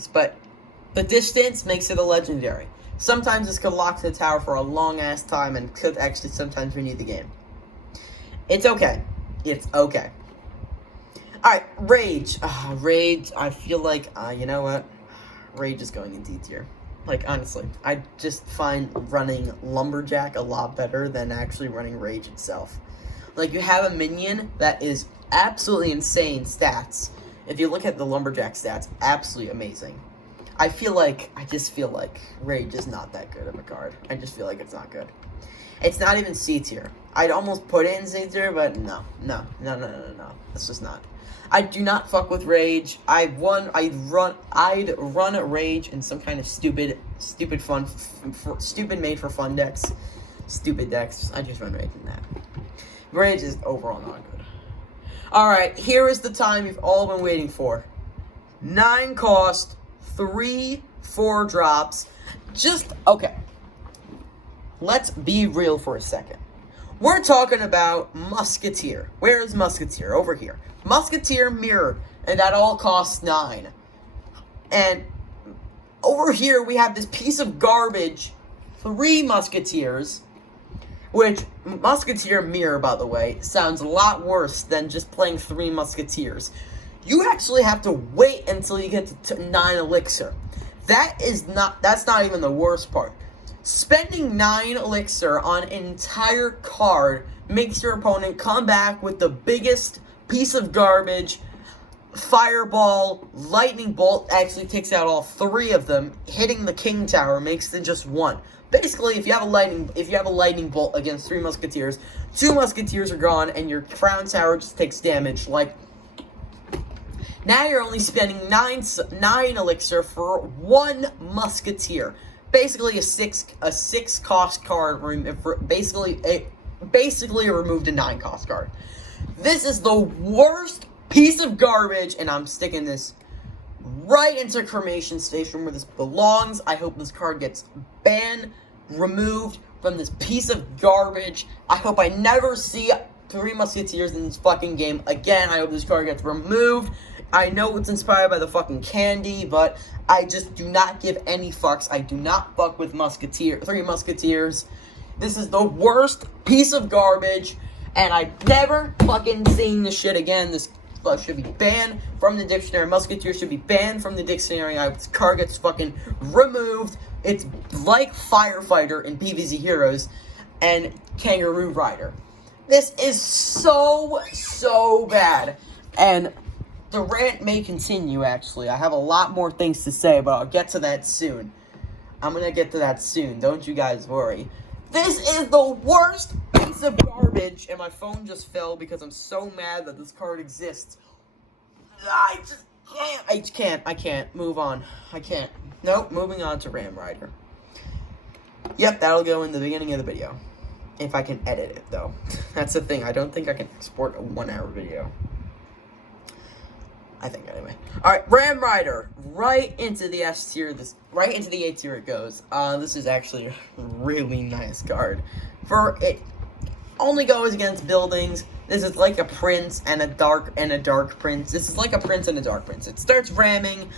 but the distance makes it a legendary. Sometimes this could lock the tower for a long-ass time and could actually sometimes renew the game. It's okay. It's okay. Alright, Rage. Rage, I feel like, you know what? Rage is going in D tier. Like, honestly, I just find running Lumberjack a lot better than actually running Rage itself. Like, you have a minion that is absolutely insane stats. If you look at the Lumberjack stats, absolutely amazing. I just feel like Rage is not that good of a card. I just feel like it's not good. It's not even C tier. I'd almost put it in C tier, but no. It's just not. I do not fuck with Rage. I'd run Rage in some kind of stupid made for fun decks. Stupid decks. I just run Rage in that. Rage is overall not good. Alright, here is the time you've all been waiting for. 9 cost, 3 4 drops. Okay. Let's be real for a second. We're talking about Musketeer. Where is Musketeer? Over here. Musketeer mirrored, and that all costs 9. And over here we have this piece of garbage, 3 Musketeers, which Musketeer mirror, by the way, sounds a lot worse than just playing 3 Musketeers. You actually have to wait until you get to 9 elixir. That's not even the worst part. Spending 9 elixir on an entire card makes your opponent come back with the biggest piece of garbage. Fireball, lightning bolt actually takes out all 3 of them. Hitting the king tower makes it just 1. Basically, if you have a lightning bolt against 3 musketeers, 2 musketeers are gone, and your crown tower just takes damage. Like, now you're only spending 9 elixir for 1 musketeer. Basically a 6 cost card. Basically removed a 9 cost card. This is the worst piece of garbage, and I'm sticking this right into Cremation Station where this belongs. I hope this card gets banned, removed from this piece of garbage. I hope I never see 3 Musketeers in this fucking game again. I hope this card gets removed. I know it's inspired by the fucking candy, but I just do not give any fucks. I do not fuck with 3 Musketeers. This is the worst piece of garbage, and I've never fucking seen this shit again. This should be banned from the dictionary. Musketeer should be banned from the dictionary. This card gets fucking removed. It's like Firefighter in PvZ Heroes and Kangaroo Rider. This is so bad. And the rant may continue, actually. I have a lot more things to say, but I'll get to that soon. I'm gonna get to that soon. Don't you guys worry. This is the worst piece of garbage, and my phone just fell because I'm so mad that this card exists. I can't. Move on. I can't. Nope, moving on to Ram Rider. Yep, that'll go in the beginning of the video. If I can edit it, though. That's the thing. I don't think I can export a 1-hour video. I think, anyway. Alright, Ram Rider. Right into the S tier. Right into the A tier it goes. This is actually a really nice card. It only goes against buildings. This is like a prince and a dark prince. This is like a prince and a dark prince. It starts ramming,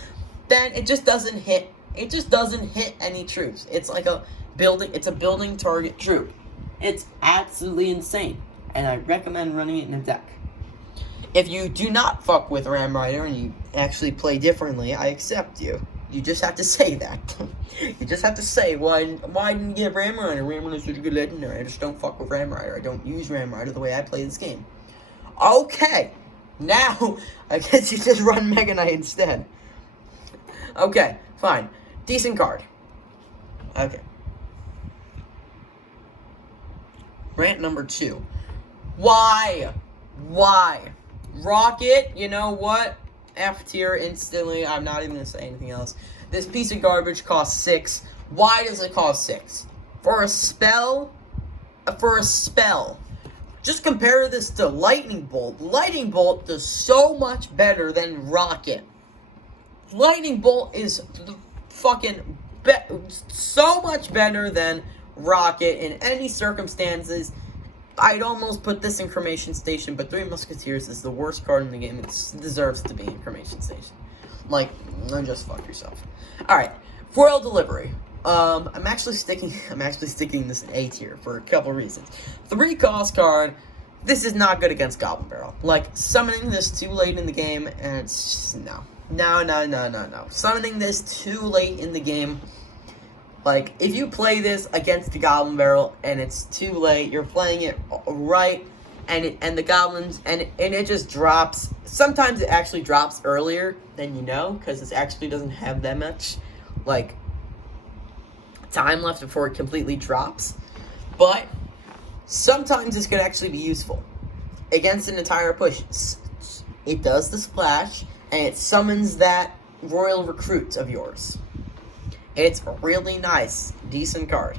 then it just doesn't hit. It just doesn't hit any troops. It's like a building target troop. It's absolutely insane, and I recommend running it in a deck. If you do not fuck with Ram Rider and you actually play differently, I accept you. You just have to say that. You just have to say, why didn't you get Ram Rider? Ram Rider's such a good legendary. I just don't fuck with Ram Rider. I don't use Ram Rider the way I play this game. Okay. Now, I guess you just run Mega Knight instead. Okay, fine. Decent card. Okay. Rant number 2. Why? Rocket, you know what? F tier instantly. I'm not even going to say anything else. This piece of garbage costs 6. Why does it cost 6? For a spell? Just compare this to Lightning Bolt. Lightning Bolt does so much better than Rocket. Lightning Bolt is fucking so much better than Rocket in any circumstances. I'd almost put this in Cremation Station, but Three Musketeers is the worst card in the game. It deserves to be in Cremation Station. Like, just fuck yourself. Alright, Royal Delivery. I'm actually sticking this in A tier for a couple reasons. 3 cost card. This is not good against Goblin Barrel. Like, summoning this too late in the game, and it's just, no. Summoning this too late in the game. Like, if you play this against the Goblin Barrel and it's too late, you're playing it right, and the goblins, and it just drops. Sometimes it actually drops earlier than you know, because it actually doesn't have that much, like, time left before it completely drops. But sometimes this could actually be useful against an entire push. It does the splash, and it summons that Royal Recruit of yours. It's a really nice, decent card.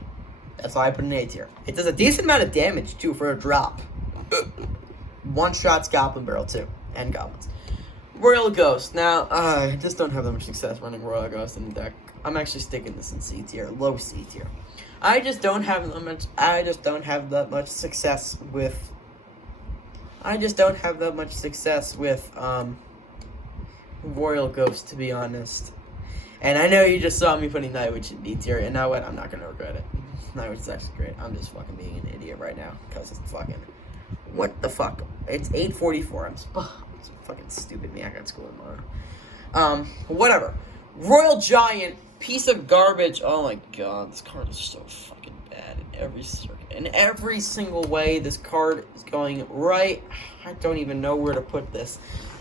That's why I put an A tier. It does a decent amount of damage, too, for a drop. One-shots Goblin Barrel, too. And Goblins. Royal Ghost. Now, I just don't have that much success running Royal Ghost in the deck. I'm actually sticking this in C tier. Low C tier. I just don't have that much success with... Royal Ghost, to be honest. And I know you just saw me putting Night Witch in D tier, and now what? I'm not gonna regret it. Night Witch is actually great. I'm just fucking being an idiot right now, because it's fucking... What the fuck? It's 8:44. I'm fucking stupid me. I got school tomorrow. Whatever. Royal Giant, piece of garbage. Oh my god, this card is so fucking bad in every single way. This card is going right. I don't even know where to put this.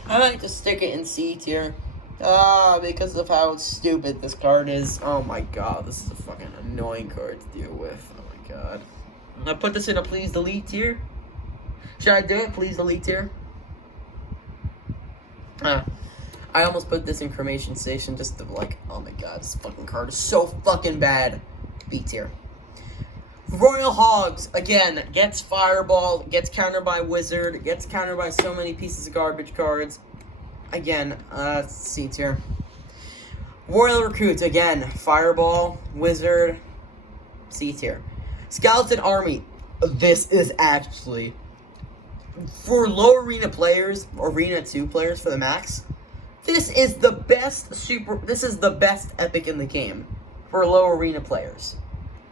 I like to stick it in C tier. Because of how stupid this card is. Oh my god, this is a fucking annoying card to deal with. Oh my god. I'm gonna put this in a please delete tier. Should I do it? Please delete tier. I almost put this in Cremation Station just to like, oh my god, this fucking card is so fucking bad. B tier. Royal Hogs, again, gets Fireball, gets countered by Wizard, gets countered by so many pieces of garbage cards. Again, C tier. Royal Recruits, again, Fireball, Wizard, C tier. Skeleton Army, this is actually, for low arena players, Arena 2 players for the max, this is the best epic in the game for low arena players.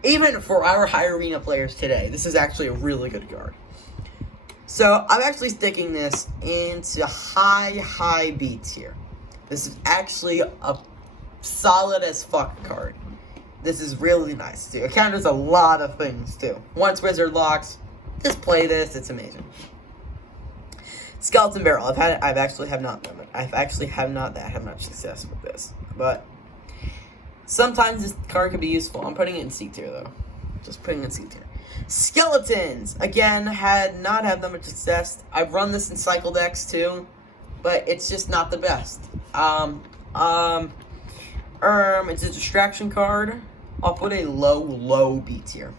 Even for our high arena players today, this is actually a really good card. So, I'm actually sticking this into high B tier. This is actually a solid as fuck card. This is really nice, too. It counters a lot of things, too. Once Wizard locks, just play this. It's amazing. Skeleton Barrel. I've actually have not had much success with this. But sometimes this card can be useful. I'm putting it in C tier, though. Just putting it in C tier. Skeletons, again, not had that much success. I've run this in cycle decks too, but it's just not the best. It's a distraction card. I'll put a low B tier.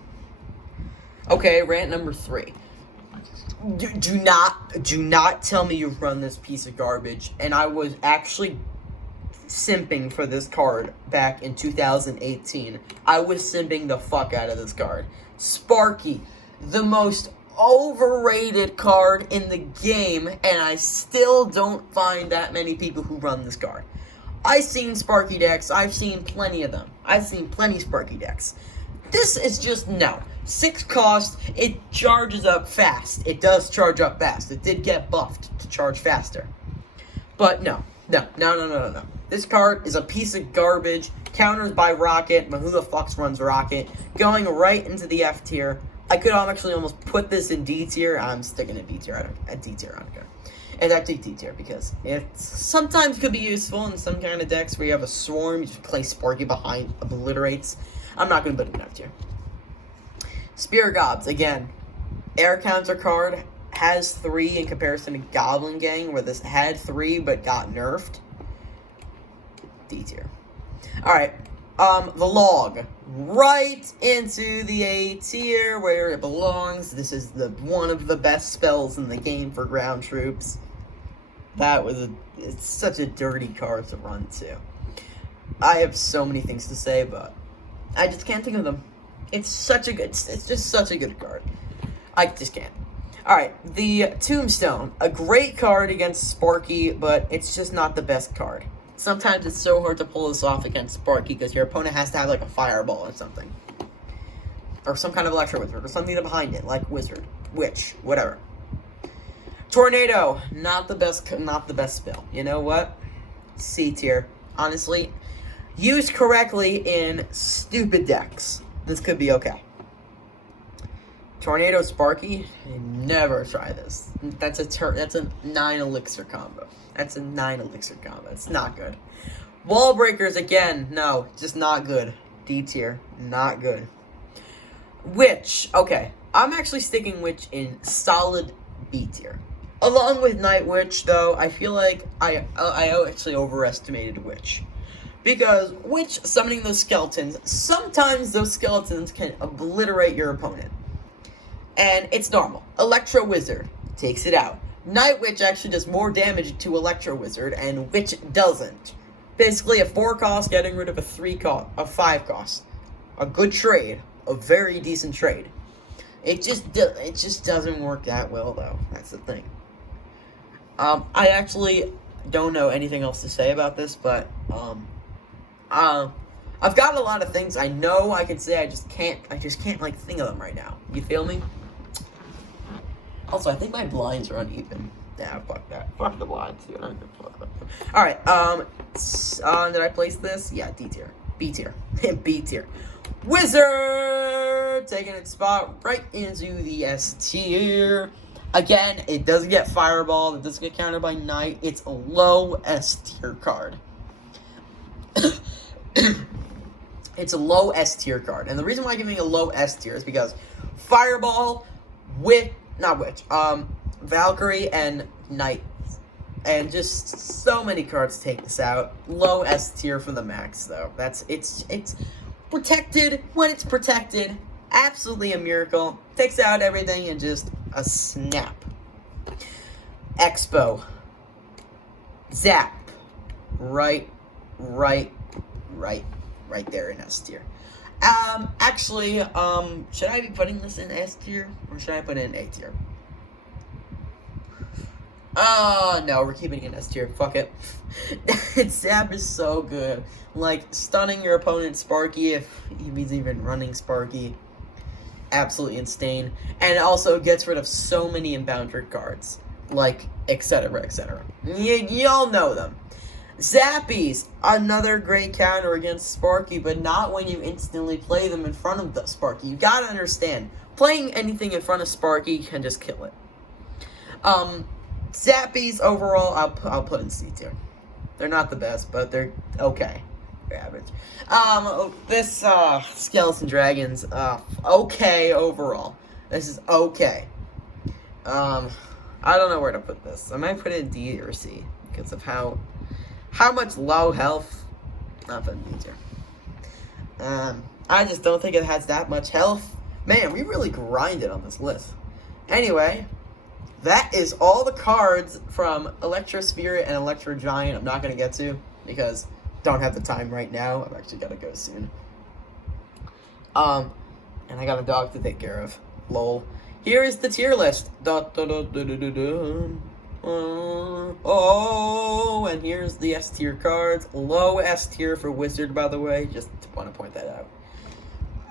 Okay, rant number 3. Do not tell me you've run this piece of garbage. And I was actually simping for this card back in 2018. I was simping the fuck out of this card. Sparky, the most overrated card in the game, and I still don't find that many people who run this card. I've seen Sparky decks. I've seen plenty of them. I've seen plenty Sparky decks. This is just, no. 6 cost, it charges up fast. It does charge up fast. It did get buffed to charge faster. But no. This card is a piece of garbage, counters by Rocket, but who the fuck runs Rocket? Going right into the F tier. I could actually almost put this in D tier. I'm sticking in D tier. D tier, I don't care. It's actually D tier because it sometimes could be useful in some kind of decks where you have a swarm, you just play Sparky behind, obliterates. I'm not going to put it in F tier. Spear Gobs, again. Air Counter card has 3 in comparison to Goblin Gang, where this had 3 but got nerfed. D tier. Alright, the log. Right into the A tier where it belongs. This is one of the best spells in the game for ground troops. It's such a dirty card to run to. I have so many things to say, but I just can't think of them. It's just such a good card. I just can't. Alright, the Tombstone. A great card against Sparky, but it's just not the best card. Sometimes it's so hard to pull this off against Sparky because your opponent has to have like a fireball or something. Or some kind of electro wizard or something behind it, like wizard, witch, whatever. Tornado, not the best spell. You know what? C tier. Honestly, used correctly in stupid decks, this could be okay. Tornado Sparky, never try this. That's a 9 elixir combo. That's a 9 elixir combo. It's not good. Wall breakers again, no, just not good. D tier, not good. Witch, okay. I'm actually sticking Witch in solid B tier. Along with Night Witch, though, I feel like I actually overestimated Witch. Because Witch summoning those skeletons, sometimes those skeletons can obliterate your opponent. And it's normal. Electro Wizard takes it out. Night Witch actually does more damage to Electro Wizard, and Witch doesn't. Basically, a 4 cost getting rid of a 5 cost. A good trade. A very decent trade. It just doesn't work that well, though. That's the thing. I actually don't know anything else to say about this, but I've got a lot of things I know I can say. I just can't like think of them right now. You feel me? Also, I think my blinds are uneven. Yeah, fuck that. Fuck the blinds, dude. Alright, did I place this? Yeah, D tier. B tier. B tier. Wizard! Taking its spot right into the S tier. Again, it doesn't get Fireball. It doesn't get countered by Night. It's a low S tier card. It's a low S tier card. And the reason why I'm giving it a low S tier is because Fireball, Valkyrie and Knight. And just so many cards take this out. Low S tier for the max, though. It's protected when it's protected. Absolutely a miracle. Takes out everything in just a snap. Expo. Zap. Right there in S tier. Actually, should I be putting this in S tier or should I put it in A tier? No, we're keeping it in S tier. Fuck it. Zap is so good. Like, stunning your opponent Sparky if he's even running Sparky. Absolutely insane. And it also gets rid of so many encountered cards. Like, etc., etc. Y'all know them. Zappies, another great counter against Sparky, but not when you instantly play them in front of the Sparky. You gotta understand, playing anything in front of Sparky can just kill it. Zappies, overall, I'll put in C tier. They're not the best, but they're okay. They're average. This, Skeleton Dragons, okay overall. This is okay. I don't know where to put this. I might put it in D or C, because of how much low health. Not that major. I just don't think it has that much health. Man, we really grinded on this list. Anyway, that is all the cards from Electro Spirit and Electro Giant. I'm not going to get to because don't have the time right now. I've actually got to go soon. And I got a dog to take care of. Lol. Here is the tier list. Oh, and here's the S tier cards. Low S tier for Wizard, by the way. Just want to point that out.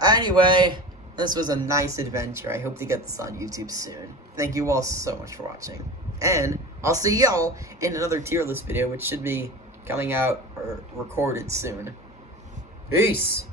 Anyway, this was a nice adventure. I hope to get this on YouTube soon. Thank you all so much for watching. And I'll see y'all in another tier list video, which should be coming out or recorded soon. Peace!